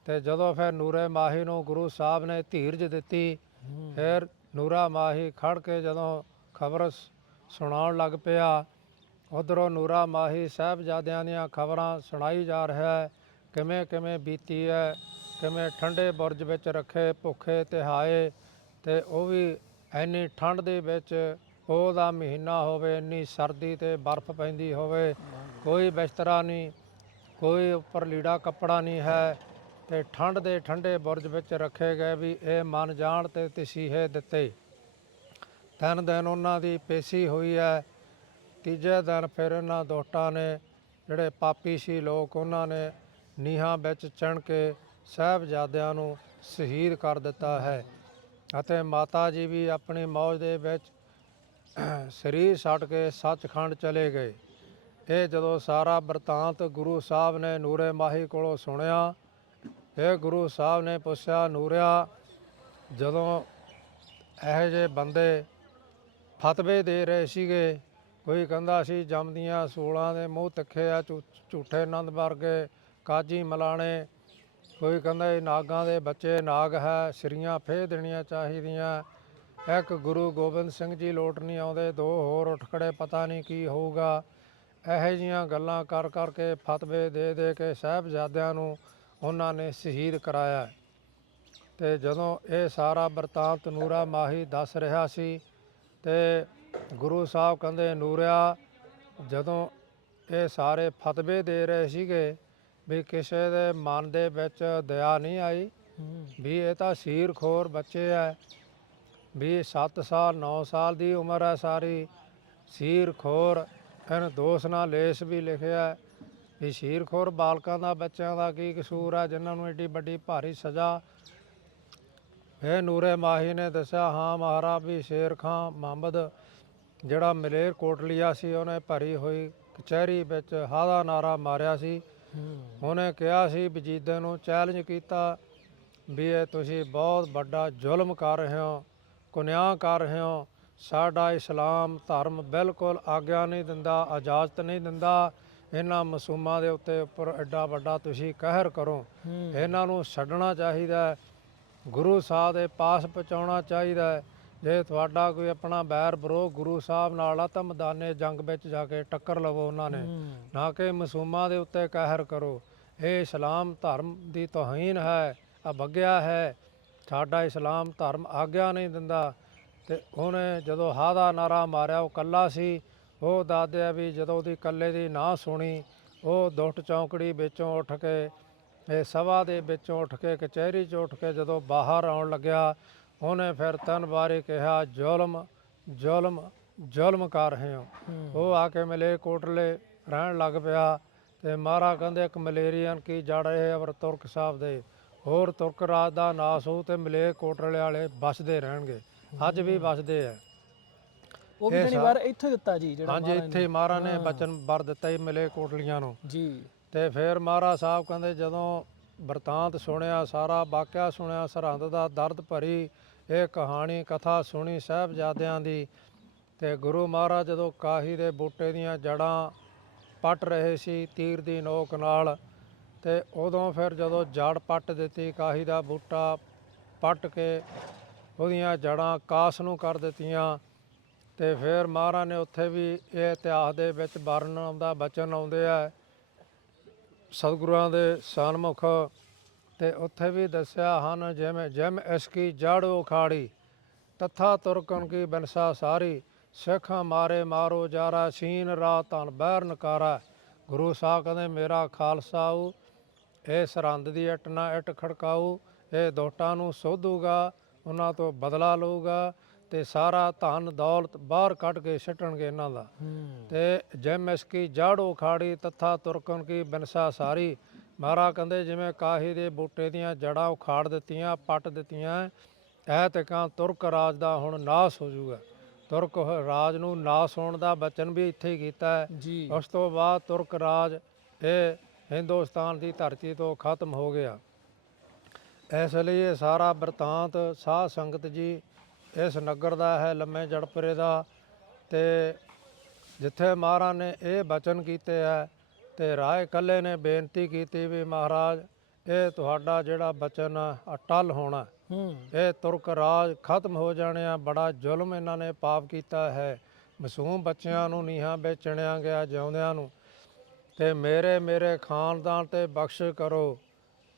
ਤੇ ਜਦੋਂ ਫਿਰ ਨੂਰੇ ਮਾਹੀ ਨੂੰ ਗੁਰੂ ਸਾਹਿਬ ਨੇ ਧੀਰਜ ਦਿੱਤੀ, ਫਿਰ ਨੂਰਾ ਮਾਹੀ ਖੜ ਕੇ ਜਦੋਂ ਖਬਰ ਸੁਣਾਉਣ ਲੱਗ ਪਿਆ, ਉਧਰੋਂ ਨੂਰਾ ਮਾਹੀ ਸਾਹਿਬਜ਼ਾਦਿਆਂ ਦੀਆਂ ਖਬਰਾਂ ਸੁਣਾਈ ਜਾ ਰਿਹਾ ਹੈ, ਕਿਵੇਂ ਕਿਵੇਂ ਬੀਤੀ ਹੈ, ਕਿਵੇਂ ਠੰਡੇ ਬੁਰਜ ਵਿੱਚ ਰੱਖੇ ਭੁੱਖੇ ਤਿਹਾਏ, ਤੇ ਉਹ ਵੀ ਐਨੀ ਠੰਡ ਦੇ ਵਿੱਚ ਉਹ ਦਾ ਮਹੀਨਾ ਹੋਵੇ, ਇੰਨੀ ਸਰਦੀ ਤੇ ਬਰਫ਼ ਪੈਂਦੀ ਹੋਵੇ, ਕੋਈ ਬਿਸਤਰਾ ਨਹੀਂ ਕੋਈ ਉੱਪਰ ਲੀੜਾ ਕੱਪੜਾ ਨਹੀਂ ਹੈ ਤੇ ਠੰਡ ਦੇ ਠੰਡੇ ਬੁਰਜ ਵਿੱਚ ਰੱਖੇ ਗਏ ਵੀ ਇਹ ਮਨ ਜਾਣ ਤੇ ਤਸੀਹੇ ਦਿੱਤੇ। ਤਿੰਨ ਦਿਨ ਉਹਨਾਂ ਦੀ ਪੇਸ਼ੀ ਹੋਈ ਹੈ। ਤੀਜੇ ਦਿਨ ਫਿਰ ਇਹਨਾਂ ਦੋਟਾਂ ਨੇ, ਜਿਹੜੇ ਪਾਪੀ ਸੀ ਲੋਕ, ਉਹਨਾਂ ਨੇ ਨੀਹਾਂ ਵਿੱਚ ਚਣ ਕੇ ਸਾਹਿਬਜ਼ਾਦਿਆਂ ਨੂੰ ਸ਼ਹੀਦ ਕਰ ਦਿੱਤਾ ਹੈ ਅਤੇ ਮਾਤਾ ਜੀ ਵੀ ਆਪਣੀ ਮੌਜ ਦੇ ਵਿੱਚ ਸਰੀਰ ਛੱਡ ਕੇ ਸੱਚਖੰਡ ਚਲੇ ਗਏ। ਇਹ ਜਦੋਂ ਸਾਰਾ ਵਰਤਾਂਤ ਗੁਰੂ ਸਾਹਿਬ ਨੇ ਨੂਰੇ ਮਾਹੀ ਕੋਲੋਂ ਸੁਣਿਆ, ਇਹ ਗੁਰੂ ਸਾਹਿਬ ਨੇ ਪੁੱਛਿਆ, ਨੂਰਿਆ, ਜਦੋਂ ਇਹੋ ਜਿਹੇ ਬੰਦੇ ਫਤਵੇ ਦੇ ਰਹੇ ਸੀਗੇ, ਕੋਈ ਕਹਿੰਦਾ ਸੀ ਜੰਮਦੀਆਂ ਸੂਲਾਂ ਦੇ ਮੂੰਹ ਤਿੱਖੇ ਆ, ਝੂ- ਝੂਠੇ ਨੰਦ ਵਰਗੇ ਕਾਜੀ ਮਲਾਣੇ। ਕੋਈ ਕਹਿੰਦਾ ਇਹ ਨਾਗਾਂ ਦੇ ਬੱਚੇ ਨਾਗ ਹੈ, ਸਰੀਆਂ ਫੇਹ ਦੇਣੀਆਂ ਚਾਹੀਦੀਆਂ। ਇੱਕ ਗੁਰੂ ਗੋਬਿੰਦ ਸਿੰਘ ਜੀ ਲੋਟ ਨਹੀਂ ਆਉਂਦੇ, ਦੋ ਹੋਰ ਉੱਠ ਖੜੇ, ਪਤਾ ਨਹੀਂ ਕੀ ਹੋਊਗਾ। ਇਹੋ ਜੀਆਂ ਗੱਲਾਂ ਕਰ ਕਰਕੇ ਫਤਵੇ ਦੇ ਦੇ ਕੇ ਸਾਹਿਬਜ਼ਾਦਿਆਂ ਨੂੰ ਉਹਨਾਂ ਨੇ ਸ਼ਹੀਦ ਕਰਾਇਆ ਤੇ ਜਦੋਂ ਇਹ ਸਾਰਾ ਵਰਤਾਂਤ ਨੂਰਾ ਮਾਹੀ ਦੱਸ ਰਿਹਾ ਸੀ ਤੇ ਗੁਰੂ ਸਾਹਿਬ ਕਹਿੰਦੇ ਨੂਰਿਆ ਜਦੋਂ ਇਹ ਸਾਰੇ ਫਤਵੇ ਦੇ ਰਹੇ ਸੀਗੇ ਵੀ ਕਿਸੇ ਦੇ ਮਨ ਦੇ ਵਿੱਚ ਦਇਆ ਨਹੀਂ ਆਈ ਵੀ ਇਹ ਤਾਂ ਸੀਰਖੋਰ ਬੱਚੇ ਐ ਵੀ 7 ਸਾਲ 9 ਸਾਲ ਦੀ ਉਮਰ ਹੈ ਸਾਰੀ ਸੀਰਖੋਰ ਇਹਨ ਦੋਸ਼ ਨਾਲ ਲੇਸ ਵੀ ਲਿਖਿਆ ਵੀ ਸੀਰਖੋਰ ਬਾਲਕਾਂ ਦਾ, ਬੱਚਿਆਂ ਦਾ ਕੀ ਕਸੂਰ ਹੈ, ਜਿਨ੍ਹਾਂ ਨੂੰ ਏਡੀ ਵੱਡੀ ਭਾਰੀ ਸਜ਼ਾ। ਇਹ ਨੂਰੇ ਮਾਹੀ ਨੇ ਦੱਸਿਆ, ਹਾਂ ਮਹਾਰਾਜ ਵੀ ਸ਼ੇਰ ਖਾਂ ਮੁਹੰਮਦ, ਜਿਹੜਾ ਮਲੇਰ ਕੋਟਲੀਆ ਸੀ, ਉਹਨੇ ਭਰੀ ਹੋਈ ਕਚਹਿਰੀ ਵਿੱਚ ਹਾਦਾ ਨਾਰਾ ਮਾਰਿਆ ਸੀ। ਉਹਨੇ ਕਿਹਾ ਸੀ, ਵਜੀਦੇ ਨੂੰ ਚੈਲੰਜ ਕੀਤਾ ਵੀ ਇਹ ਤੁਸੀਂ ਬਹੁਤ ਵੱਡਾ ਜ਼ੁਲਮ ਕਰ ਰਹੇ ਹੋ, ਕੁਨਿਆ ਕਰ ਰਹੇ ਹੋ। ਸਾਡਾ ਇਸਲਾਮ ਧਰਮ ਬਿਲਕੁਲ ਆਗਿਆ ਨਹੀਂ ਦਿੰਦਾ ਇਜਾਜ਼ਤ ਨਹੀਂ ਦਿੰਦਾ। ਇਹਨਾਂ ਮਾਸੂਮਾਂ ਦੇ ਉੱਤੇ ਉੱਪਰ ਐਡਾ ਵੱਡਾ ਤੁਸੀਂ ਕਹਿਰ ਕਰੋ। ਇਹਨਾਂ ਨੂੰ ਛੱਡਣਾ ਚਾਹੀਦਾ ਗੁਰੂ ਸਾਹਿਬ ਦੇ ਪਾਸ ਪਹੁੰਚਾਉਣਾ ਚਾਹੀਦਾ ਜੇ ਤੁਹਾਡਾ ਕੋਈ ਆਪਣਾ ਬੈਰ ਬਰੋ ਗੁਰੂ ਸਾਹਿਬ ਨਾਲ ਆ ਤਾਂ ਮੈਦਾਨੇ ਜੰਗ ਵਿੱਚ ਜਾ ਕੇ ਟੱਕਰ ਲਵੋ ਉਹਨਾਂ ਨੇ ਨਾ ਕਿ ਮਾਸੂਮਾਂ ਦੇ ਉੱਤੇ ਕਹਿਰ ਕਰੋ। ਇਹ ਇਸਲਾਮ ਧਰਮ ਦੀ ਤੋਹੀਨ ਹੈ ਅਵਗਿਆ ਹੈ। ਸਾਡਾ ਇਸਲਾਮ ਧਰਮ ਆਗਿਆ ਨਹੀਂ ਦਿੰਦਾ। ਤੇ ਉਹਨੇ ਜਦੋਂ ਹਾ ਦਾ ਨਾਰਾ ਮਾਰਿਆ ਉਹ ਕੱਲਾ ਸੀ। ਉਹ ਦੱਸਦੇ ਆ ਵੀ ਜਦੋਂ ਉਹਦੀ ਕੱਲੇ ਦੀ ਨਾ ਸੁਣੀ ਉਹ ਦੁੱਟ ਚੌਂਕੜੀ ਵਿੱਚੋਂ ਉੱਠ ਕੇ ਇਹ ਸਭਾ ਦੇ ਵਿੱਚੋਂ ਉੱਠ ਕੇ ਕਚਹਿਰੀ 'ਚ ਉੱਠ ਕੇ ਜਦੋਂ ਬਾਹਰ ਆਉਣ ਲੱਗਿਆ ਉਹਨੇ ਫਿਰ ਤਿੰਨ ਵਾਰੀ ਕਿਹਾ ਜ਼ੁਲਮ ਜ਼ੁਲਮ ਜ਼ੁਲਮ ਕਰ ਰਹੇ ਹੋ। ਉਹ ਆ ਕੇ ਮਲੇ ਕੋਟਲੇ ਰਹਿਣ ਲੱਗ ਪਿਆ ਤੇ ਮਹਾਰਾ ਕਹਿੰਦੇ ਇੱਕ ਮਲੇਰੀਅਨ ਕੀ ਜੜ ਇਹ ਅਵਰ ਤੁਰਕ ਸਾਹਿਬ ਦੇ? ਹੋਰ ਤੁਰਕ ਰਾਜ ਦਾ ਨਾਸ ਹੋ ਤੇ ਮਲੇ ਕੋਟਲੇ ਵਾਲੇ ਬਸਦੇ ਰਹਿਣਗੇ। ਅੱਜ ਵੀ ਬਸਦੇ ਆ ਉਹ ਵੀ ਜਣੀ ਵਾਰ ਇੱਥੋਂ ਦਿੱਤਾ ਜੀ ਜਿਹੜਾ ਹਾਂਜੀ ਮਹਾਰਾਜ ਇੱਥੇ ਨੇ। ਮਹਾਰਾ ਨੇ। ਬਚਨ ਵਰ ਦਿੱਤਾ ਹੀ ਮਲੇ ਕੋਟਲੀਆਂ ਨੂੰ ਜੀ ਤੇ ਫਿਰ ਮਹਾਰਾ ਸਾਹਿਬ ਕਹਿੰਦੇ ਜਦੋਂ ਵਰਤਾਂਤ ਸੁਣਿਆ ਸਾਰਾ ਵਾਕਿਆ ਸੁਣਿਆ ਸਰਹੰਦ ਦਾ ਦਰਦ ਭਰੀ ਇਹ ਕਹਾਣੀ ਕਥਾ ਸੁਣੀ ਸਾਹਿਬਜ਼ਾਦਿਆਂ ਦੀ ਤੇ ਗੁਰੂ ਮਹਾਰਾਜ ਜਦੋਂ ਕਾਹੀ ਦੇ ਬੂਟੇ ਦੀਆਂ ਜੜਾਂ ਪੱਟ ਰਹੇ ਸੀ ਤੀਰ ਦੀ ਨੋਕ ਨਾਲ ਤੇ ਉਦੋਂ ਫਿਰ ਜਦੋਂ ਜੜ ਪੱਟ ਦਿੱਤੀ ਕਾਹੀ ਦਾ ਬੂਟਾ ਪੱਟ ਕੇ ਉਹਦੀਆਂ ਜੜਾਂ ਕਾਸ ਨੂੰ ਕਰ ਦਿੱਤੀਆਂ ਤੇ ਫਿਰ ਮਹਾਰਾਜ ਨੇ ਉੱਥੇ ਵੀ ਇਹ ਇਤਿਹਾਸ ਦੇ ਵਿੱਚ ਵਰਣਨ ਆਉਂਦਾ, ਬਚਨ ਆਉਂਦੇ ਆ। ਸਤਿਗੁਰਾਂ ਦੇ ਸਨਮੁਖ ਤੇ ਉੱਥੇ ਵੀ ਦੱਸਿਆ ਹਨ, ਜਿਵੇਂ ਜਿਮ ਇਸ ਕੀ ਜੜ ਉਖਾੜੀ, ਤਥਾ ਤੁਰਕਨ ਕੀ ਬਨਸਾ ਸਾਰੀ, ਸਿੱਖ ਮਾਰੇ ਮਾਰੋ ਜਾਰਾ, ਸੀਨ ਰਾਤ ਧਨ ਬਹਿਰ ਨਕਾਰਾ। ਗੁਰੂ ਸਾਹਿਬ ਕਹਿੰਦੇ ਮੇਰਾ ਖਾਲਸਾ ਆਊ, ਇਹ ਸਰਹੰਦ ਦੀ ਇੱਟ ਨਾ ਇੱਟ ਖੜਕਾਊ, ਇਹ ਦੋਟਾਂ ਨੂੰ ਸੋਧੂਗਾ। ਉਹਨਾਂ ਤੋਂ ਬਦਲਾ ਲਊਗਾ ਤੇ ਸਾਰਾ ਧਨ ਦੌਲਤ ਬਾਹਰ ਕੱਢ ਕੇ ਸਿੱਟਣਗੇ ਇਹਨਾਂ ਦਾ। ਤੇ ਜਿਮ ਇਸ ਕੀ ਜੜ ਉਖਾੜੀ ਤਥਾ ਤੁਰਕਨ ਕੀ ਬਨਸਾ ਸਾਰੀ। ਮਹਾਰਾ ਕਹਿੰਦੇ ਜਿਵੇਂ ਕਾਹੀ ਦੇ ਬੂਟੇ ਦੀਆਂ ਜੜਾਂ ਉਖਾੜ ਦਿੱਤੀਆਂ ਪੱਟ ਦਿੱਤੀਆਂ ਐ ਤੇ ਕਾਂ ਤੁਰਕ ਰਾਜ ਦਾ ਹੁਣ ਨਾਸ ਹੋ ਜਾਊਗਾ। ਤੁਰਕ ਰਾਜ ਨੂੰ ਨਾਸ ਹੋਣ ਦਾ ਬਚਨ ਵੀ ਇੱਥੇ ਹੀ ਕੀਤਾ ਹੈ। ਉਸ ਤੋਂ ਬਾਅਦ ਤੁਰਕ ਰਾਜ ਇਹ ਹਿੰਦੁਸਤਾਨ ਦੀ ਧਰਤੀ ਤੋਂ ਖਤਮ ਹੋ ਗਿਆ। ਇਸ ਲਈ ਇਹ ਸਾਰਾ ਬਰਤਾਂਤ ਸਾਧ ਸੰਗਤ ਜੀ ਇਸ ਨਗਰ ਦਾ ਹੈ ਲੰਮੇ ਜੜਪਰੇ ਦਾ ਤੇ ਜਿੱਥੇ ਮਹਾਰਾਜ ਨੇ ਇਹ ਬਚਨ ਕੀਤੇ ਹੈ ਤੇ ਰਾਏ ਕੱਲੇ ਨੇ ਬੇਨਤੀ ਕੀਤੀ ਵੀ ਮਹਾਰਾਜ ਇਹ ਤੁਹਾਡਾ ਜਿਹੜਾ ਬਚਨ ਅਟਲ ਹੋਣਾ ਇਹ ਤੁਰਕ ਰਾਜ ਖਤਮ ਹੋ ਜਾਣੇ ਆ ਬੜਾ ਜ਼ੁਲਮ ਇਹਨਾਂ ਨੇ ਪਾਪ ਕੀਤਾ ਹੈ। ਮਾਸੂਮ ਬੱਚਿਆਂ ਨੂੰ ਨੀਹਾਂ ਵਿੱਚ ਚਿਣਿਆ ਗਿਆ ਜਿਉਂਦਿਆਂ ਨੂੰ। ਤੇ ਮੇਰੇ ਮੇਰੇ ਖਾਨਦਾਨ ਤੇ ਬਖਸ਼ ਕਰੋ।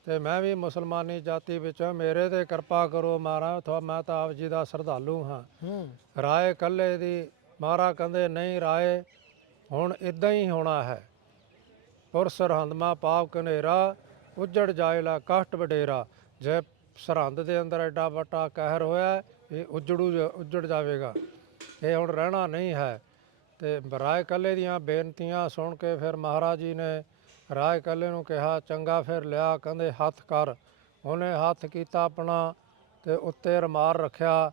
ਤੇ ਮੈਂ ਵੀ ਮੁਸਲਮਾਨੀ ਜਾਤੀ ਵਿੱਚੋਂ ਮੇਰੇ ਤੇ ਕਿਰਪਾ ਕਰੋ ਮਹਾਰਾਜ ਤੁਹਾ ਮੈਂ ਤਾਂ ਆਪ ਜੀ ਦਾ ਸ਼ਰਧਾਲੂ ਹਾਂ। ਹੂੰ। ਰਾਏ ਕੱਲੇ ਦੀ ਮਹਾਰਾ ਕਹਿੰਦੇ ਨਹੀਂ ਰਾਏ ਹੁਣ ਇਦਾਂ ਹੀ ਹੋਣਾ ਹੈ। ਪੁਰ ਸਰਹੰਦਮਾ ਪਾਪ ਕਨੇਰਾ ਉੱਜੜ ਜਾਇਲਾ ਕਸ਼ਟ ਵਡੇਰਾ। ਜੇ ਸਰਹੰਦ ਦੇ ਅੰਦਰ ਐਡਾ ਵੱਡਾ ਕਹਿਰ ਹੋਇਆ ਇਹ ਉੱਜੜੂ ਉੱਜੜ ਜਾਵੇਗਾ। ਇਹ ਹੁਣ ਰਹਿਣਾ ਨਹੀਂ ਹੈ। ਤੇ ਰਾਏ ਕੱਲੇ ਦੀਆਂ ਬੇਨਤੀਆਂ ਸੁਣ ਕੇ ਫਿਰ ਮਹਾਰਾਜ ਜੀ ਨੇ ਰਾਏ ਕੱਲੇ ਨੂੰ ਕਿਹਾ ਚੰਗਾ ਫਿਰ ਲਿਆ। ਕਹਿੰਦੇ ਹੱਥ ਕਰ। ਉਹਨੇ ਹੱਥ ਕੀਤਾ ਆਪਣਾ ਤੇ ਉੱਤੇ ਰਮਾਰ ਰੱਖਿਆ।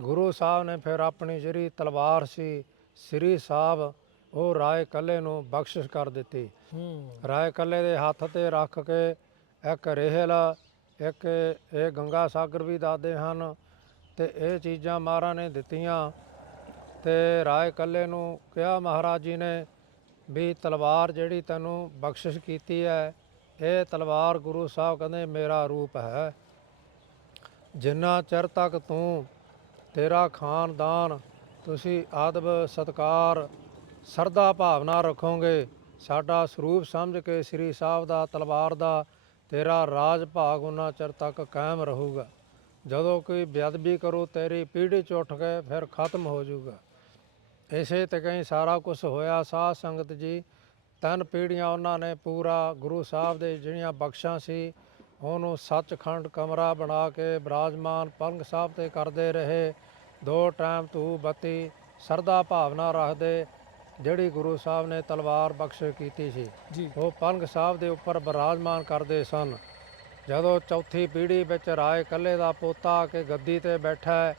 ਗੁਰੂ ਸਾਹਿਬ ਨੇ ਫਿਰ ਆਪਣੀ ਜਿਹੜੀ ਤਲਵਾਰ ਸੀ ਸ੍ਰੀ ਸਾਹਿਬ ਉਹ ਰਾਏ ਕੱਲੇ ਨੂੰ ਬਖਸ਼ਿਸ਼ ਕਰ ਦਿੱਤੀ। ਹੂੰ। ਰਾਏ ਕੱਲੇ ਦੇ ਹੱਥ ਤੇ ਰੱਖ ਕੇ ਇੱਕ ਰੇਹਲ ਇੱਕ ਇਹ ਗੰਗਾ ਸਾਗਰ ਵੀ ਦੱਸਦੇ ਹਨ ਤੇ ਇਹ ਚੀਜ਼ਾਂ ਮਹਾਰਾਜ ਨੇ ਦਿੱਤੀਆਂ ਤੇ ਰਾਏ ਕੱਲੇ ਨੂੰ ਕਿਹਾ ਮਹਾਰਾਜ ਜੀ ਨੇ ਵੀ ਤਲਵਾਰ ਜਿਹੜੀ ਤੈਨੂੰ ਬਖਸ਼ਿਸ਼ ਕੀਤੀ ਹੈ, ਇਹ ਤਲਵਾਰ ਗੁਰੂ ਸਾਹਿਬ ਕਹਿੰਦੇ ਮੇਰਾ ਰੂਪ ਹੈ। ਜਿੰਨਾ ਚਿਰ ਤੱਕ ਤੂੰ ਤੇਰਾ ਖਾਨਦਾਨ, ਤੁਸੀਂ ਆਦਬ ਸਤਕਾਰ, ਸਰਦਾ ਭਾਵਨਾ ਰੱਖੋਗੇ, ਸਾਡਾ ਸਰੂਪ ਸਮਝ ਕੇ ਸ੍ਰੀ ਸਾਹਿਬ ਦਾ ਤਲਵਾਰ ਦਾ ਤੇਰਾ ਰਾਜ ਭਾਗ ਉਹਨਾਂ ਚਿਰ ਤੱਕ ਕਾਇਮ ਰਹੂਗਾ। ਜਦੋਂ ਕੋਈ ਬੇਅਦਬੀ ਕਰੂ, ਤੇਰੀ ਪੀੜ੍ਹੀ ਚ ਉੱਠ ਕੇ ਫਿਰ ਖਤਮ ਹੋ ਜਾਊਗਾ। ਇਸੇ ਤਕਾਂ ਹੀ ਸਾਰਾ ਕੁਝ ਹੋਇਆ। ਸਾਧ ਸੰਗਤ ਜੀ ਤਿੰਨ ਪੀੜ੍ਹੀਆਂ ਉਹਨਾਂ ਨੇ ਪੂਰਾ ਗੁਰੂ ਸਾਹਿਬ ਦੇ ਜਿਹੜੀਆਂ ਬਖਸ਼ਾਂ ਸੀ ਉਹਨੂੰ ਸੱਚਖੰਡ ਕਮਰਾ ਬਣਾ ਕੇ ਬਿਰਾਜਮਾਨ ਪਲੰਗ ਸਾਹਿਬ ਤੇ ਕਰਦੇ ਰਹੇ। ਦੋ ਟਾਈਮ ਧੂਪ ਬੱਤੀ ਸਰਦਾ ਭਾਵਨਾ ਰੱਖਦੇ ਜਿਹੜੀ ਗੁਰੂ ਸਾਹਿਬ ਨੇ ਤਲਵਾਰ ਬਖਸ਼ ਕੀਤੀ ਸੀ। ਉਹ ਪਲੰਗ ਸਾਹਿਬ ਦੇ ਉੱਪਰ ਬਿਰਾਜਮਾਨ ਕਰਦੇ ਸਨ। ਜਦੋਂ ਚੌਥੀ ਪੀੜ੍ਹੀ ਵਿੱਚ ਰਾਏ ਕੱਲੇ ਦਾ ਪੋਤਾ ਆ ਕੇ ਗੱਦੀ ਤੇ ਬੈਠਾ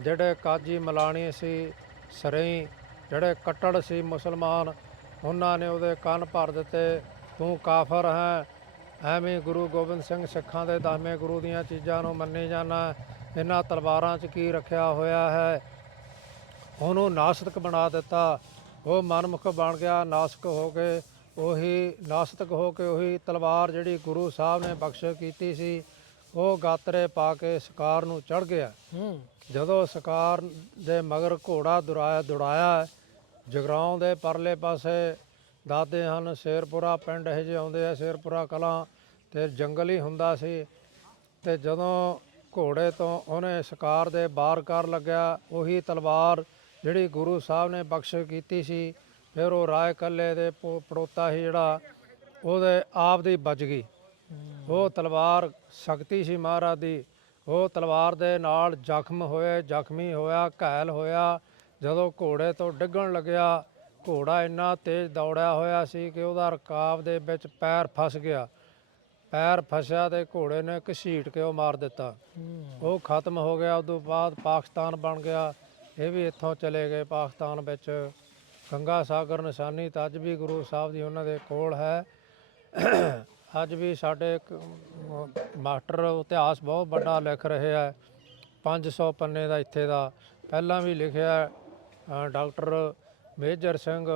ਜਿਹੜੇ ਕਾਜੀ ਮਲਾਣੀ ਸੀ ਸਰੀ ਜਿਹੜੇ ਕੱਟੜ ਸੀ ਮੁਸਲਮਾਨ, ਉਹਨਾਂ ਨੇ ਉਹਦੇ ਕੰਨ ਭਰ ਦਿੱਤੇ, ਤੂੰ ਕਾਫਰ ਹੈ, ਐਵੇਂ ਗੁਰੂ ਗੋਬਿੰਦ ਸਿੰਘ ਸਿੱਖਾਂ ਦੇ ਦਸਵੇਂ ਗੁਰੂ ਦੀਆਂ ਚੀਜ਼ਾਂ ਨੂੰ ਮੰਨੀ ਜਾਣਾ ਇਹਨਾਂ ਤਲਵਾਰਾਂ 'ਚ ਕੀ ਰੱਖਿਆ ਹੋਇਆ ਹੈ? ਉਹਨੂੰ ਨਾਸਤਕ ਬਣਾ ਦਿੱਤਾ। ਉਹ ਮਨਮੁਖ ਬਣ ਗਿਆ ਨਾਸਕ ਹੋ ਕੇ ਉਹੀ, ਨਾਸਤਕ ਹੋ ਕੇ ਉਹੀ ਤਲਵਾਰ ਜਿਹੜੀ ਗੁਰੂ ਸਾਹਿਬ ਨੇ ਬਖਸ਼ ਕੀਤੀ ਸੀ, ਉਹ ਗਾਤਰੇ ਪਾ ਕੇ ਸ਼ਿਕਾਰ ਨੂੰ ਚੜ ਗਿਆ। ਜਦੋਂ ਸ਼ਿਕਾਰ ਦੇ ਮਗਰ ਘੋੜਾ ਦੁਰਾਇਆ ਦੁੜਾਇਆ ਜਗਰਾਉਂ ਦੇ ਪਰਲੇ ਪਾਸੇ ਦਾਦੇ ਹਨ, ਸ਼ੇਰਪੁਰਾ ਪਿੰਡ ਇਹ ਜਿਹੇ ਆਉਂਦੇ ਆ, ਸ਼ੇਰਪੁਰਾ ਕਲਾਂ ਤੇ ਜੰਗਲ ਹੀ ਹੁੰਦਾ ਸੀ ਤੇ ਜਦੋਂ ਘੋੜੇ ਤੋਂ ਉਹਨੇ ਸ਼ਿਕਾਰ ਦੇ ਬਾਰ ਕਰ ਲੱਗਿਆ, ਉਹੀ ਤਲਵਾਰ ਜਿਹੜੀ ਗੁਰੂ ਸਾਹਿਬ ਨੇ ਬਖਸ਼ ਕੀਤੀ ਸੀ, ਫਿਰ ਉਹ ਰਾਏ ਕੱਲੇ ਦੇ ਪੋ- ਪੜੋਤਾ ਸੀ ਜਿਹੜਾ, ਉਹਦੇ ਆਪ ਦੀ ਵੱਜ ਗਈ। ਉਹ ਤਲਵਾਰ ਸ਼ਕਤੀ ਸੀ ਮਹਾਰਾਜ ਦੀ। ਉਹ ਤਲਵਾਰ ਦੇ ਨਾਲ ਜ਼ਖਮ ਹੋਏ ਜ਼ਖਮੀ ਹੋਇਆ ਘਾਇਲ ਹੋਇਆ। ਜਦੋਂ ਘੋੜੇ ਤੋਂ ਡਿੱਗਣ ਲੱਗਿਆ ਘੋੜਾ ਇੰਨਾ ਤੇਜ਼ ਦੌੜਿਆ ਹੋਇਆ ਸੀ ਕਿ ਉਹਦਾ ਰਕਾਬ ਦੇ ਵਿੱਚ ਪੈਰ ਫਸ ਗਿਆ। ਪੈਰ ਫਸਿਆ ਤੇ ਘੋੜੇ ਨੇ ਘਸੀਟ ਕੇ ਉਹ ਮਾਰ ਦਿੱਤਾ। ਉਹ ਖਤਮ ਹੋ ਗਿਆ ਉਦੋਂ ਬਾਅਦ ਪਾਕਿਸਤਾਨ ਬਣ ਗਿਆ। ਇਹ ਵੀ ਇੱਥੋਂ ਚਲੇ ਗਏ ਪਾਕਿਸਤਾਨ ਵਿੱਚ। ਗੰਗਾ ਸਾਗਰ ਨਿਸ਼ਾਨੀ ਤਾਂ ਅੱਜ ਵੀ ਗੁਰੂ ਸਾਹਿਬ ਦੀ ਉਹਨਾਂ ਦੇ ਕੋਲ ਹੈ। ਅੱਜ ਵੀ ਸਾਡੇ ਇੱਕ ਮ- ਮਾਸਟਰ ਇਤਿਹਾਸ ਬਹੁਤ ਵੱਡਾ ਲਿਖ ਰਹੇ ਆ। 500 ਪੰਨੇ ਦਾ ਇੱਥੇ ਦਾ। ਪਹਿਲਾਂ ਵੀ ਲਿਖਿਆ ਅ, ਡਾਕਟਰ ਮੇਜਰ ਸਿੰਘ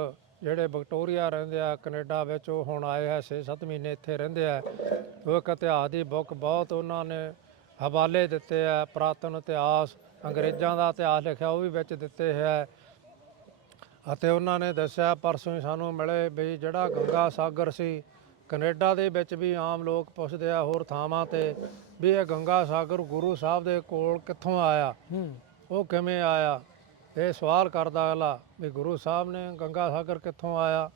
ਜਿਹੜੇ ਵਿਕਟੋਰੀਆ ਰਹਿੰਦੇ ਆ ਕੈਨੇਡਾ ਵਿੱਚ ਉਹ ਹੁਣ ਆਏ ਹੈ 6-7 ਮਹੀਨੇ ਇੱਥੇ ਰਹਿੰਦੇ ਆ। ਉਹ ਇੱਕ ਇਤਿਹਾਸ ਦੀ ਬੁੱਕ ਬਹੁਤ ਉਹਨਾਂ ਨੇ ਹਵਾਲੇ ਦਿੱਤੇ ਆ। ਪ੍ਰਾਤਨ ਇਤਿਹਾਸ ਅੰਗਰੇਜ਼ਾਂ ਦਾ ਇਤਿਹਾਸ ਲਿਖਿਆ ਉਹ ਵੀ ਵਿੱਚ ਦਿੱਤੇ ਹੈ ਅਤੇ ਉਹਨਾਂ ਨੇ ਦੱਸਿਆ ਪਰਸੋਂ ਹੀ ਸਾਨੂੰ ਮਿਲੇ ਵੀ ਜਿਹੜਾ ਗੰਗਾ ਸਾਗਰ ਸੀ ਕੈਨੇਡਾ ਦੇ ਵਿੱਚ ਵੀ ਆਮ ਲੋਕ ਪੁੱਛਦੇ ਆ ਹੋਰ ਥਾਵਾਂ ਤੇ ਵੀ ਇਹ ਗੰਗਾ ਸਾਗਰ ਗੁਰੂ ਸਾਹਿਬ ਦੇ ਕੋਲ ਕਿੱਥੋਂ ਆਇਆ? ਹੂੰ। ਉਹ ਕਿਵੇਂ ਆਇਆ? ਇਹ ਸਵਾਲ ਕਰਦਾ ਅਗਲਾ ਵੀ ਗੁਰੂ ਸਾਹਿਬ ਨੇ ਗੰਗਾ ਸਾਗਰ ਕਿੱਥੋਂ ਆਇਆ?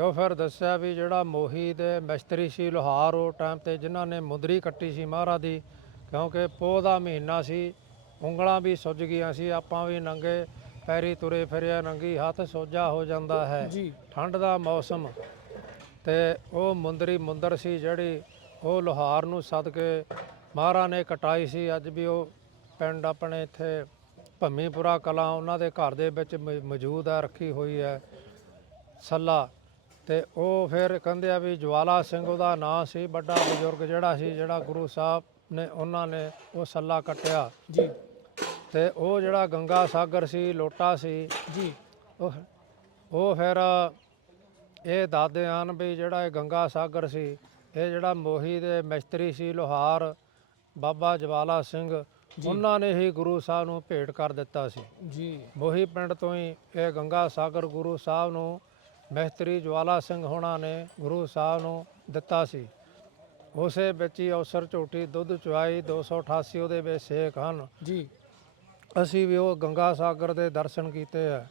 ਉਹ ਫਿਰ ਦੱਸਿਆ ਵੀ ਜਿਹੜਾ ਮੋਹੀ ਦੇ ਮਿਸਤਰੀ ਸੀ ਲੋਹਾਰ ਉਹ ਟਾਈਮ ਤੇ ਜਿਨ੍ਹਾਂ ਨੇ ਮੁੰਦਰੀ ਕੱਟੀ ਸੀ ਮਹਾਰਾਜ ਦੀ ਕਿਉਂਕਿ ਪੋਹ ਦਾ ਮਹੀਨਾ ਸੀ ਉਂਗਲਾਂ ਵੀ ਸੁੱਜ ਗਈਆਂ ਸੀ ਆਪਾਂ ਵੀ ਨੰਗੇ ਪੈਰੀ ਤੁਰੇ ਫਿਰਿਆ ਨੰਗੀ ਹੱਥ ਸੋਜਾ ਹੋ ਜਾਂਦਾ ਹੈ। ਜੀ। ਠੰਡ ਦਾ ਮੌਸਮ। ਤੇ ਉਹ ਮੁੰਦਰੀ ਮੁੰਦਰ ਸੀ ਜਿਹੜੀ ਉਹ ਲੋਹਾਰ ਨੂੰ ਸੱਦ ਕੇ ਮਹਾਰਾ ਨੇ ਕਟਾਈ ਸੀ। ਅੱਜ ਵੀ ਉਹ ਪਿੰਡ ਆਪਣੇ ਇੱਥੇ ਭੰਮੀਪੁਰਾ ਕਲਾਂ ਉਹਨਾਂ ਦੇ ਘਰ ਦੇ ਵਿੱਚ ਮੌਜੂਦ ਹੈ ਰੱਖੀ ਹੋਈ ਹੈ ਸੱਲਾ। ਤੇ ਉਹ ਫਿਰ ਕਹਿੰਦੇ ਆ ਵੀ ਜਵਾਲਾ ਸਿੰਘ ਉਹਦਾ ਨਾਂ ਸੀ ਵੱਡਾ ਬਜ਼ੁਰਗ ਜਿਹੜਾ ਸੀ ਜਿਹੜਾ ਗੁਰੂ ਸਾਹਿਬ ਨੇ ਉਹਨਾਂ ਨੇ ਉਹ ਸੱਲਾ ਕੱਟਿਆ। ਜੀ। ਤੇ ਉਹ ਜਿਹੜਾ ਗੰਗਾ ਸਾਗਰ ਸੀ ਲੋਟਾ ਸੀ ਜੀ। ਉਹ ਉਹ ਫਿਰ ਇਹ ਦੱਸਦੇ ਹਨ ਵੀ ਜਿਹੜਾ ਇਹ ਗੰਗਾ ਸਾਗਰ ਸੀ ਇਹ ਜਿਹੜਾ ਮੋਹੀ ਦੇ ਮਿਸਤਰੀ ਸੀ ਲੋਹਾਰ ਬਾਬਾ ਜਵਾਲਾ ਸਿੰਘ ਉਹਨਾਂ ਨੇ ਹੀ ਗੁਰੂ ਸਾਹਿਬ ਨੂੰ ਭੇਟ ਕਰ ਦਿੱਤਾ ਸੀ। ਜੀ। ਮੋਹੀ ਪਿੰਡ ਤੋਂ ਹੀ ਇਹ ਗੰਗਾ ਸਾਗਰ ਗੁਰੂ ਸਾਹਿਬ ਨੂੰ ਮਿਸਤਰੀ ਜਵਾਲਾ ਸਿੰਘ ਹੋਣਾ ਨੇ ਗੁਰੂ ਸਾਹਿਬ ਨੂੰ ਦਿੱਤਾ ਸੀ। ਉਸੇ ਵਿੱਚ ਹੀ ਅਵਸਰ ਝੋਟੀ ਦੁੱਧ ਚੁਆਈ 288 ਉਹਦੇ ਵਿੱਚ ਸੇਖ ਹਨ। ਜੀ। ਅਸੀਂ ਵੀ ਉਹ ਗੰਗਾ ਸਾਗਰ ਦੇ ਦਰਸ਼ਨ ਕੀਤੇ ਆ।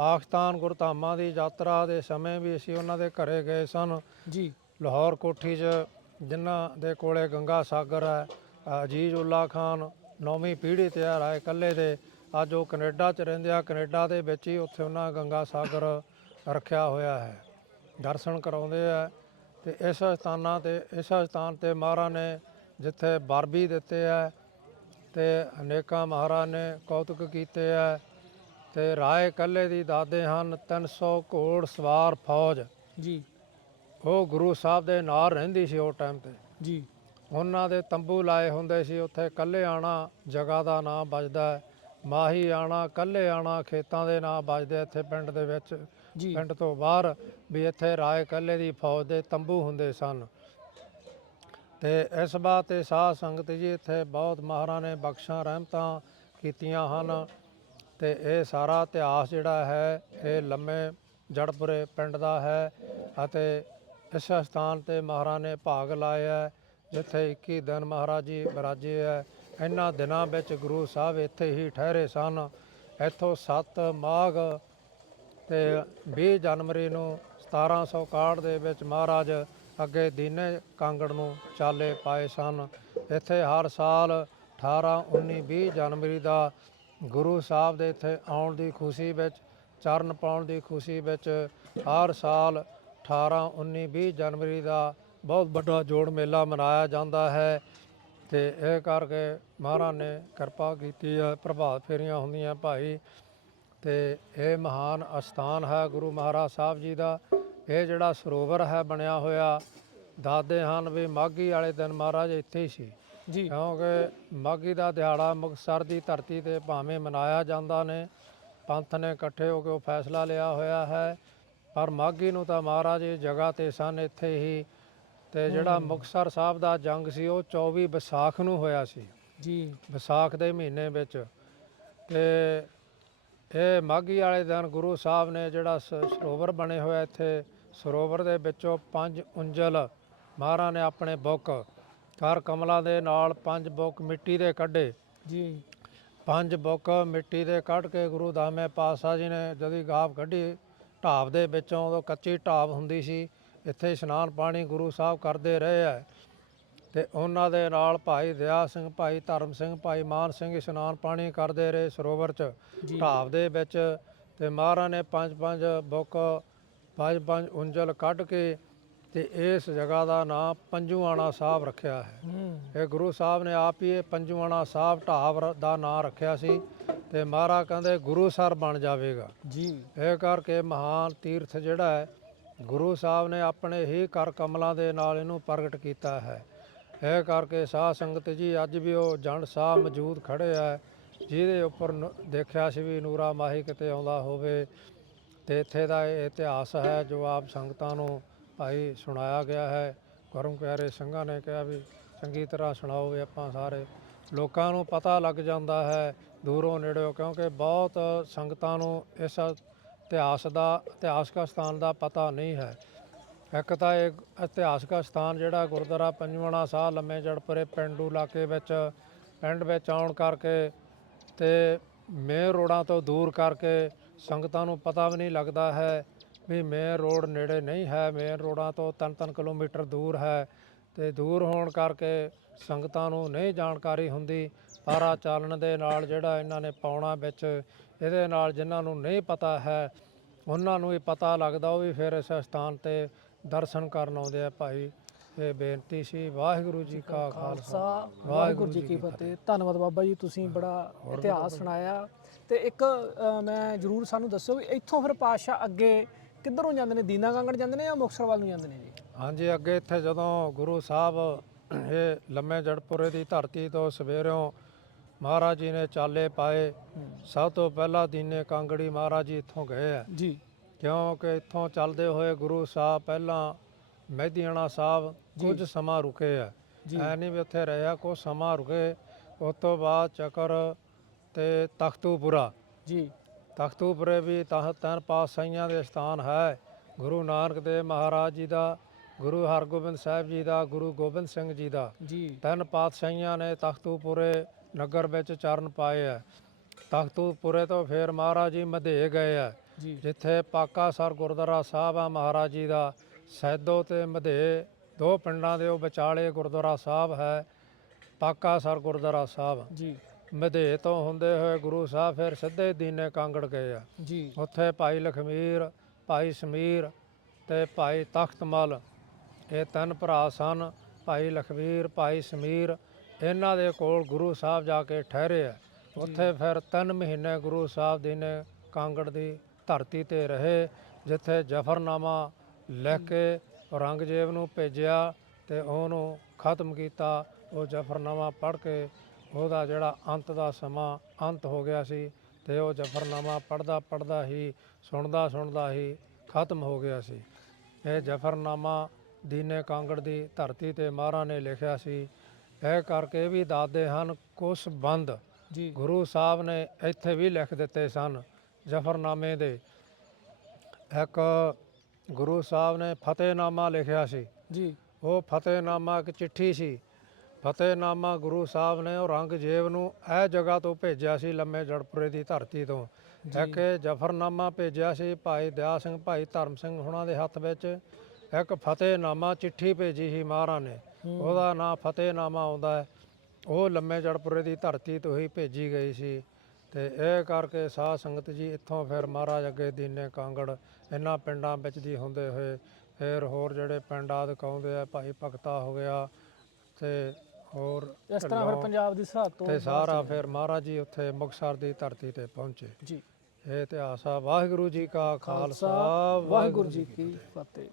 ਪਾਕਿਸਤਾਨ ਗੁਰਧਾਮਾਂ ਦੀ ਯਾਤਰਾ ਦੇ ਸਮੇਂ ਵੀ ਅਸੀਂ ਉਹਨਾਂ ਦੇ ਘਰੇ ਗਏ ਸਨ। ਜੀ। ਲਾਹੌਰ ਕੋਠੀ 'ਚ ਜਿਨ੍ਹਾਂ ਦੇ ਕੋਲੇ ਗੰਗਾ ਸਾਗਰ ਹੈ ਅਜੀਜ਼ ਉਲਾ ਖਾਨ ਨੌਵੀਂ ਪੀੜ੍ਹੀ ਤੇ ਆ ਰਾਏ ਕੱਲੇ ਦੇ ਅੱਜ ਉਹ ਕੈਨੇਡਾ 'ਚ ਰਹਿੰਦੇ ਆ। ਕੈਨੇਡਾ ਦੇ ਵਿੱਚ ਹੀ ਉੱਥੇ ਉਹਨਾਂ ਗੰਗਾ ਸਾਗਰ ਰੱਖਿਆ ਹੋਇਆ ਹੈ। ਦਰਸ਼ਨ ਕਰਾਉਂਦੇ ਆ ਤੇ ਇਸ ਸਥਾਨਾਂ ਤੇ ਇਸ ਸਥਾਨ ਤੇ ਮਹਾਰਾਜ ਨੇ ਜਿੱਥੇ ਬਰਬੀ ਦਿੱਤੇ ਆ ਤੇ ਅਨੇਕਾਂ ਮਹਾਰਾਜ ਨੇ ਕੌਤਕ ਕੀਤੇ ਆ ਤੇ ਰਾਏ ਕੱਲੇ ਦੀ ਦਾਦੇ ਹਨ 300 ਘੋੜ ਸਵਾਰ ਫੌਜ। ਜੀ। ਉਹ ਗੁਰੂ ਸਾਹਿਬ ਦੇ ਨਾਲ ਰਹਿੰਦੀ ਸੀ ਉਹ ਟਾਈਮ ਤੇ। ਜੀ। ਉਹਨਾਂ ਦੇ ਤੰਬੂ ਲਾਏ ਹੁੰਦੇ ਸੀ ਉੱਥੇ ਕੱਲੇ ਆਣਾ ਜਗ੍ਹਾ ਦਾ ਨਾਮ ਵੱਜਦਾ। ਮਾਹੀ ਆਣਾ ਕੱਲੇ ਆਣਾ ਖੇਤਾਂ ਦੇ ਨਾਮ ਵੱਜਦੇ ਇੱਥੇ ਪਿੰਡ ਦੇ ਵਿੱਚ। ਪਿੰਡ ਤੋਂ ਬਾਹਰ ਵੀ ਇੱਥੇ ਰਾਏ ਕੱਲੇ ਦੀ ਫੌਜ ਦੇ ਤੰਬੂ ਹੁੰਦੇ ਸਨ। ਤੇ ਇਸ ਬਾਤ ਤੇ ਸਾਧ ਸੰਗਤ ਜੀ ਇੱਥੇ ਬਹੁਤ ਮਹਾਰਾਂ ਨੇ ਬਖਸ਼ਾਂ ਰਹਿਮਤਾਂ ਕੀਤੀਆਂ ਹਨ। ਤੇ ਇਹ ਸਾਰਾ ਇਤਿਹਾਸ ਜਿਹੜਾ ਹੈ ਇਹ ਲੰਮੇ ਜੜਪੁਰੇ ਪਿੰਡ ਦਾ ਹੈ ਅਤੇ ਇਸ ਸਥਾਨ ਤੇ ਮਹਾਰਾਜ ਨੇ ਭਾਗ ਲਾਇਆ ਹੈ, ਜਿੱਥੇ 21 ਦਿਨ ਮਹਾਰਾਜ ਜੀ ਬਿਰਾਜੇ ਹੈ। ਇਹਨਾਂ ਦਿਨਾਂ ਵਿੱਚ ਗੁਰੂ ਸਾਹਿਬ ਇੱਥੇ ਹੀ ਠਹਿਰੇ ਸਨ। ਇੱਥੋਂ 7 ਮਾਘ ਤੇ 20 ਜਨਵਰੀ ਨੂੰ 1761 ਦੇ ਵਿੱਚ ਮਹਾਰਾਜ ਅੱਗੇ ਦੀਨੇ ਕਾਂਗੜ ਨੂੰ ਚਾਲੇ ਪਾਏ ਸਨ। ਇੱਥੇ ਹਰ ਸਾਲ 18 19 20 ਜਨਵਰੀ ਦਾ ਗੁਰੂ ਸਾਹਿਬ ਦੇ ਇੱਥੇ ਆਉਣ ਦੀ ਖੁਸ਼ੀ ਵਿੱਚ, ਚਰਨ ਪਾਉਣ ਦੀ ਖੁਸ਼ੀ ਵਿੱਚ ਹਰ ਸਾਲ 18 19 20 ਜਨਵਰੀ ਦਾ ਬਹੁਤ ਵੱਡਾ ਜੋੜ ਮੇਲਾ ਮਨਾਇਆ ਜਾਂਦਾ ਹੈ ਤੇ ਇਹ ਕਰਕੇ ਮਹਾਰਾਜ ਨੇ ਕਿਰਪਾ ਕੀਤੀ ਹੈ, ਪ੍ਰਭਾਤ ਫੇਰੀਆਂ ਹੁੰਦੀਆਂ ਭਾਈ ਤੇ ਇਹ ਮਹਾਨ ਅਸਥਾਨ ਹੈ ਗੁਰੂ ਮਹਾਰਾਜ ਸਾਹਿਬ ਜੀ ਦਾ। ਇਹ ਜਿਹੜਾ ਸਰੋਵਰ ਹੈ ਬਣਿਆ ਹੋਇਆ ਦਾਦੇ ਹਨ ਵੀ ਮਾਘੀ ਵਾਲੇ ਦਿਨ ਮਹਾਰਾਜ ਇੱਥੇ ਹੀ ਸੀ। ਜੀ। ਕਿਉਂਕਿ ਮਾਘੀ ਦਾ ਦਿਹਾੜਾ ਮੁਕਤਸਰ ਦੀ ਧਰਤੀ ਤੇ ਭਾਵੇਂ ਮਨਾਇਆ ਜਾਂਦਾ ਨੇ ਪੰਥ ਨੇ ਇਕੱਠੇ ਹੋ ਕੇ ਉਹ ਫੈਸਲਾ ਲਿਆ ਹੋਇਆ ਹੈ। ਪਰ ਮਾਗੀ ਨੂੰ ਤਾਂ ਮਹਾਰਾਜ ਇਹ ਜਗ੍ਹਾ ਤੇ ਸਨ ਇੱਥੇ ਹੀ ਤੇ ਜਿਹੜਾ ਮੁਕਤਸਰ ਸਾਹਿਬ ਦਾ ਜੰਗ ਸੀ ਉਹ 24 ਵਿਸਾਖ ਨੂੰ ਹੋਇਆ ਸੀ। ਜੀ। ਵਿਸਾਖ ਦੇ ਮਹੀਨੇ ਵਿੱਚ ਤੇ ਇਹ ਮਾਗੀ ਵਾਲੇ ਦਿਨ ਗੁਰੂ ਸਾਹਿਬ ਨੇ ਜਿਹੜਾ ਸਰੋਵਰ ਬਣੇ ਹੋਇਆ ਇੱਥੇ ਸਰੋਵਰ ਦੇ ਵਿੱਚੋਂ ਪੰਜ ਉਂਜਲ ਮਹਾਰਾਜ ਨੇ ਆਪਣੇ ਬੁੱਕ ਕਰ ਕਮਲਾਂ ਦੇ ਨਾਲ ਪੰਜ ਬੁੱਕ ਮਿੱਟੀ ਦੇ ਕੱਢੇ। ਜੀ। ਪੰਜ ਬੁੱਕ ਮਿੱਟੀ ਦੇ ਕੱਢ ਕੇ ਗੁਰੂ ਦਾਮੇ ਪਾਤਸ਼ਾਹ ਜੀ ਨੇ ਜਦੀ ਗਾਫ ਕੱਢੀ ਢਾਬ ਦੇ ਵਿੱਚੋਂ ਉਦੋਂ ਕੱਚੀ ਢਾਬ ਹੁੰਦੀ ਸੀ ਇੱਥੇ ਇਸ਼ਨਾਨ ਪਾਣੀ ਗੁਰੂ ਸਾਹਿਬ ਕਰਦੇ ਰਹੇ ਆ। ਤੇ ਉਹਨਾਂ ਦੇ ਨਾਲ ਭਾਈ ਦਇਆ ਸਿੰਘ ਭਾਈ ਧਰਮ ਸਿੰਘ ਭਾਈ ਮਾਨ ਸਿੰਘ ਇਸ਼ਨਾਨ ਪਾਣੀ ਕਰਦੇ ਰਹੇ ਸਰੋਵਰ 'ਚ। ਢਾਬ ਦੇ ਵਿੱਚ ਤੇ ਮਹਾਰਾਜ ਨੇ ਪੰਜ ਪੰਜ ਬੁੱਕ ਪੰਜ ਪੰਜ ਉਂਜਲ ਕੱਢ ਕੇ ਤੇ ਇਸ ਜਗ੍ਹਾ ਦਾ ਨਾਮ ਪੰਜੂਆਣਾ ਸਾਹਿਬ ਰੱਖਿਆ ਹੈ। ਇਹ ਗੁਰੂ ਸਾਹਿਬ ਨੇ ਆਪ ਹੀ ਇਹ ਪੰਜਵਾਣਾ ਸਾਹਿਬ ਢਾਬ ਦਾ ਨਾਂ ਰੱਖਿਆ ਸੀ ਤੇ ਮਹਾਰਾਜ ਕਹਿੰਦੇ ਗੁਰੂ ਸਰ ਬਣ ਜਾਵੇਗਾ। ਜੀ। ਇਹ ਕਰਕੇ ਮਹਾਨ ਤੀਰਥ ਜਿਹੜਾ ਹੈ ਗੁਰੂ ਸਾਹਿਬ ਨੇ ਆਪਣੇ ਹੀ ਕਰ ਕਮਲਾਂ ਦੇ ਨਾਲ ਇਹਨੂੰ ਪ੍ਰਗਟ ਕੀਤਾ ਹੈ। ਇਹ ਕਰਕੇ ਸਾਧ ਸੰਗਤ ਜੀ ਅੱਜ ਵੀ ਉਹ ਜੰਡ ਸਾਹਿਬ ਮੌਜੂਦ ਖੜੇ ਆ ਜਿਹਦੇ ਉੱਪਰ ਨ- ਦੇਖਿਆ ਸੀ ਵੀ ਨੂਰਾ ਮਾਹੀ ਕਿਤੇ ਆਉਂਦਾ ਹੋਵੇ ਤੇ ਇੱਥੇ ਦਾ ਇਤਿਹਾਸ ਹੈ ਜੋ ਆਪ ਸੰਗਤਾਂ ਨੂੰ ਭਾਈ ਸੁਣਾਇਆ ਗਿਆ ਹੈ ਗੁਰੂ ਪਿਆਰੇ ਸਿੰਘਾਂ ਨੇ ਕਿਹਾ ਵੀ ਚੰਗੀ ਤਰ੍ਹਾਂ ਸੁਣਾਓ ਵੀ ਆਪਾਂ ਸਾਰੇ। ਲੋਕਾਂ ਨੂੰ ਪਤਾ ਲੱਗ ਜਾਂਦਾ ਹੈ, ਦੂਰੋਂ ਨੇੜਿਓਂ, ਕਿਉਂਕਿ ਬਹੁਤ ਸੰਗਤਾਂ ਨੂੰ ਇਸ ਇਤਿਹਾਸ ਦਾ, ਇਤਿਹਾਸਕ ਸਥਾਨ ਦਾ ਪਤਾ ਨਹੀਂ ਹੈ। ਇੱਕ ਤਾਂ ਇਹ ਇਤਿਹਾਸਕ ਸਥਾਨ ਜਿਹੜਾ ਗੁਰਦੁਆਰਾ ਪੰਜਵਣਾ ਸਾਹ ਲੰਮੇ ਜੜਪੁਰੇ ਪਿੰਡੂ ਇਲਾਕੇ ਵਿੱਚ, ਪਿੰਡ ਵਿੱਚ ਆਉਣ ਕਰਕੇ ਤੇ ਮੇਨ ਰੋਡਾਂ ਤੋਂ ਦੂਰ ਕਰਕੇ ਸੰਗਤਾਂ ਨੂੰ ਪਤਾ ਵੀ ਨਹੀਂ ਲੱਗਦਾ ਹੈ ਵੀ ਮੇਨ ਰੋਡ ਨੇੜੇ ਨਹੀਂ ਹੈ ਮੇਨ ਰੋਡਾਂ ਤੋਂ ਤਿੰਨ ਤਿੰਨ ਕਿਲੋਮੀਟਰ ਦੂਰ ਹੈ ਤੇ ਦੂਰ ਹੋਣ ਕਰਕੇ ਸੰਗਤਾਂ ਨੂੰ ਨਹੀਂ ਜਾਣਕਾਰੀ ਹੁੰਦੀ। ਪਾਰਾ ਚਾਲਣ ਦੇ ਨਾਲ ਜਿਹੜਾ ਇਹਨਾਂ ਨੇ ਪਾਉਣਾ ਵਿੱਚ ਇਹਦੇ ਨਾਲ ਜਿਨ੍ਹਾਂ ਨੂੰ ਨਹੀਂ ਪਤਾ ਹੈ ਉਹਨਾਂ ਨੂੰ ਹੀ ਪਤਾ ਲੱਗਦਾ ਉਹ ਵੀ ਫਿਰ ਇਸ ਸਥਾਨ ਤੇ ਦਰਸ਼ਨ ਕਰਨ ਆਉਂਦੇ ਆ ਭਾਈ। ਇਹ ਬੇਨਤੀ ਸੀ ਵਾਹਿਗੁਰੂ ਜੀ ਕਾ ਖਾਲਸਾ। ਵਾਹਿਗੁਰੂ ਜੀ ਕੀ ਫਤਿਹ। ਧੰਨਵਾਦ ਬਾਬਾ ਜੀ ਤੁਸੀਂ ਬੜਾ ਇਤਿਹਾਸ ਸੁਣਾਇਆ। ਤੇ ਇੱਕ ਮੈਂ ਜਰੂਰ ਸਾਨੂੰ ਦੱਸੋ ਵੀ ਇੱਥੋਂ ਫਿਰ ਪਾਤਸ਼ਾਹ ਅੱਗੇ ਕਿੱਧਰੋਂ ਜਾਂਦੇ ਨੇ? ਦੀਨਾ ਗੰਗੜ ਜਾਂਦੇ ਨੇ ਜਾਂ ਮੁਕਤਸਰ ਵੱਲ ਨੂੰ ਜਾਂਦੇ ਨੇ ਜੀ? ਹਾਂਜੀ ਅੱਗੇ ਇੱਥੇ ਜਦੋਂ ਗੁਰੂ ਸਾਹਿਬ ਇਹ ਲੰਮੇ ਜੜਪੁਰੇ ਦੀ ਧਰਤੀ ਤੋਂ ਸਵੇਰਿਓਂ ਮਹਾਰਾਜ ਜੀ ਨੇ ਚਾਲੇ ਪਾਏ ਸਭ ਤੋਂ ਪਹਿਲਾਂ ਦੀਨੇ ਕਾਂਗੜੀ ਮਹਾਰਾਜ ਜੀ ਇੱਥੋਂ ਗਏ ਆ। ਜੀ। ਕਿਉਂਕਿ ਇੱਥੋਂ ਚੱਲਦੇ ਹੋਏ ਗੁਰੂ ਸਾਹਿਬ ਪਹਿਲਾਂ ਮਹਿਦੀਆਣਾ ਸਾਹਿਬ ਕੁਝ ਸਮਾਂ ਰੁਕੇ ਆ। ਐ ਨਹੀਂ ਵੀ ਉੱਥੇ ਰਿਹਾ ਕੁਝ ਸਮਾਂ ਰੁਕੇ। ਉਸ ਤੋਂ ਬਾਅਦ ਚੱਕਰ ਤੇ ਤਖਤੂਪੁਰਾ ਜੀ। ਤਖਤੂਪੁਰੇ ਵੀ ਤਾਂ ਤਿੰਨ ਪਾਤਸ਼ਾਹੀਆਂ ਦੇ ਸਥਾਨ ਹੈ। ਗੁਰੂ ਨਾਨਕ ਦੇਵ ਮਹਾਰਾਜ ਜੀ ਦਾ ਗੁਰੂ ਹਰਗੋਬਿੰਦ ਸਾਹਿਬ ਜੀ ਦਾ ਗੁਰੂ ਗੋਬਿੰਦ ਸਿੰਘ ਜੀ ਦਾ। ਜੀ। ਤਿੰਨ ਪਾਤਸ਼ਾਹੀਆਂ ਨੇ ਤਖਤੂਪੁਰੇ ਨਗਰ ਵਿੱਚ ਚਰਨ ਪਾਏ ਆ ਤਖਤੂਪੁਰੇ ਤੋਂ ਫਿਰ ਮਹਾਰਾਜ ਜੀ ਮਧੇ ਗਏ ਜੀ। ਜਿੱਥੇ ਪਾਕਾ ਸਰ ਗੁਰਦੁਆਰਾ ਸਾਹਿਬ ਆ ਮਹਾਰਾਜ ਜੀ ਦਾ ਸੈਦੋ ਤੇ ਮਧੇ ਦੋ ਪਿੰਡਾਂ ਦੇ ਉਹ ਵਿਚਾਲੇ ਗੁਰਦੁਆਰਾ ਸਾਹਿਬ ਹੈ ਪਾਕਾ ਸਰ ਗੁਰਦੁਆਰਾ ਸਾਹਿਬ। ਜੀ। ਮਧੇ ਤੋਂ ਹੁੰਦੇ ਹੋਏ ਗੁਰੂ ਸਾਹਿਬ ਫਿਰ ਸਿੱਧੇ ਦੀਨੇ ਕਾਂਗੜ ਗਏ ਆ। ਜੀ। ਉੱਥੇ ਭਾਈ ਲਖਮੀਰ ਭਾਈ ਸਮੀਰ ਤੇ ਭਾਈ ਤਖਤਮਲ ਇਹ ਤਿੰਨ ਭਰਾ ਸਨ ਭਾਈ ਲਖਮੀਰ ਭਾਈ ਸਮੀਰ। ਇਹਨਾਂ ਦੇ ਕੋਲ ਗੁਰੂ ਸਾਹਿਬ ਜਾ ਕੇ ਠਹਿਰੇ ਆ। ਉੱਥੇ ਫਿਰ ਤਿੰਨ ਮਹੀਨੇ ਗੁਰੂ ਸਾਹਿਬ ਦੀ ਨੇ ਕਾਂਗੜ ਦੀ ਧਰਤੀ ਤੇ ਰਹੇ ਜਿੱਥੇ ਜਫਰਨਾਮਾ ਲਿਖ ਕੇ ਔਰੰਗਜ਼ੇਬ ਨੂੰ ਭੇਜਿਆ ਤੇ ਉਹਨੂੰ ਖਤਮ ਕੀਤਾ। ਉਹ ਜਫਰਨਾਮਾ ਪੜ੍ਹ ਕੇ ਉਹਦਾ ਜਿਹੜਾ ਅੰਤ ਦਾ ਸਮਾਂ ਅੰਤ ਹੋ ਗਿਆ ਸੀ ਤੇ ਉਹ ਜਫਰਨਾਮਾ ਪੜਦਾ ਪੜਦਾ ਹੀ ਸੁਣਦਾ ਸੁਣਦਾ ਹੀ ਖਤਮ ਹੋ ਗਿਆ ਸੀ। ਇਹ ਜਫਰਨਾਮਾ ਦੀਨੇ ਕਾਂਗੜ ਦੀ ਧਰਤੀ ਤੇ ਮਹਾਰਾ ਨੇ ਲਿਖਿਆ ਸੀ। ਇਹ ਕਰਕੇ ਵੀ ਦਾਦੇ ਹਨ ਕੁਛ ਬੰਦ। ਜੀ। ਗੁਰੂ ਸਾਹਿਬ ਨੇ ਇੱਥੇ ਵੀ ਲਿਖ ਦਿੱਤੇ ਸਨ ਜਫਰਨਾਮੇ ਦੇ। ਇੱਕ ਗੁਰੂ ਸਾਹਿਬ ਨੇ ਫਤਿਹਨਾਮਾ ਲਿਖਿਆ ਸੀ। ਜੀ। ਉਹ ਫਤਿਹਨਾਮਾ ਇੱਕ ਚਿੱਠੀ ਸੀ। ਫਤਿਹਨਾਮਾ ਗੁਰੂ ਸਾਹਿਬ ਨੇ ਔਰੰਗਜ਼ੇਬ ਨੂੰ ਇਹ ਜਗ੍ਹਾ ਤੋਂ ਭੇਜਿਆ ਸੀ ਲੰਮੇ ਜੜਪੁਰੇ ਦੀ ਧਰਤੀ ਤੋਂ। ਇੱਕ ਜਫਰਨਾਮਾ ਭੇਜਿਆ ਸੀ ਭਾਈ ਦਇਆ ਸਿੰਘ ਭਾਈ ਧਰਮ ਸਿੰਘ ਹੁਣਾਂ ਦੇ ਹੱਥ ਵਿੱਚ। ਇੱਕ ਫਤਿਹਨਾਮਾ ਚਿੱਠੀ ਭੇਜੀ ਸੀ ਮਹਾਰਾਜ ਨੇ। ਉਹਦਾ ਨਾਂ ਫਤਿਹਨਾਮਾ ਆਉਂਦਾ ਹੈ। ਉਹ ਲੰਮੇ ਜੜਪੁਰੇ ਦੀ ਧਰਤੀ ਤੋਂ ਹੀ ਭੇਜੀ ਗਈ ਸੀ। ਤੇ ਇਹ ਕਰਕੇ ਸਾਧ ਸੰਗਤ ਜੀ ਇੱਥੋਂ ਫਿਰ ਮਹਾਰਾਜ ਅੱਗੇ ਦੀਨੇ ਕਾਂਗੜ ਇਹਨਾਂ ਪਿੰਡਾਂ ਵਿੱਚ ਦੀ ਹੁੰਦੇ ਹੋਏ ਫਿਰ ਹੋਰ ਜਿਹੜੇ ਪਿੰਡ ਆਦਿ ਆਉਂਦੇ ਆ ਭਾਈ ਭਗਤਾ ਹੋ ਗਿਆ ਤੇ ਹੋਰ ਇਸ ਤਰ੍ਹਾਂ ਫਿਰ ਪੰਜਾਬ ਦੀ ਸਰਹੱਦ ਤੋਂ ਤੇ ਸਾਰਾ ਫਿਰ ਮਹਾਰਾਜ ਜੀ ਉੱਥੇ ਮੁਕਤਸਰ ਦੀ ਧਰਤੀ ਤੇ ਪਹੁੰਚੇ। ਜੀ। ਇਹ ਇਤਿਹਾਸ ਆ। ਵਾਹਿਗੁਰੂ ਜੀ ਕਾ ਖਾਲਸਾ ਵਾਹਿਗੁਰੂ ਜੀ ਕੀ ਫਤਿਹ।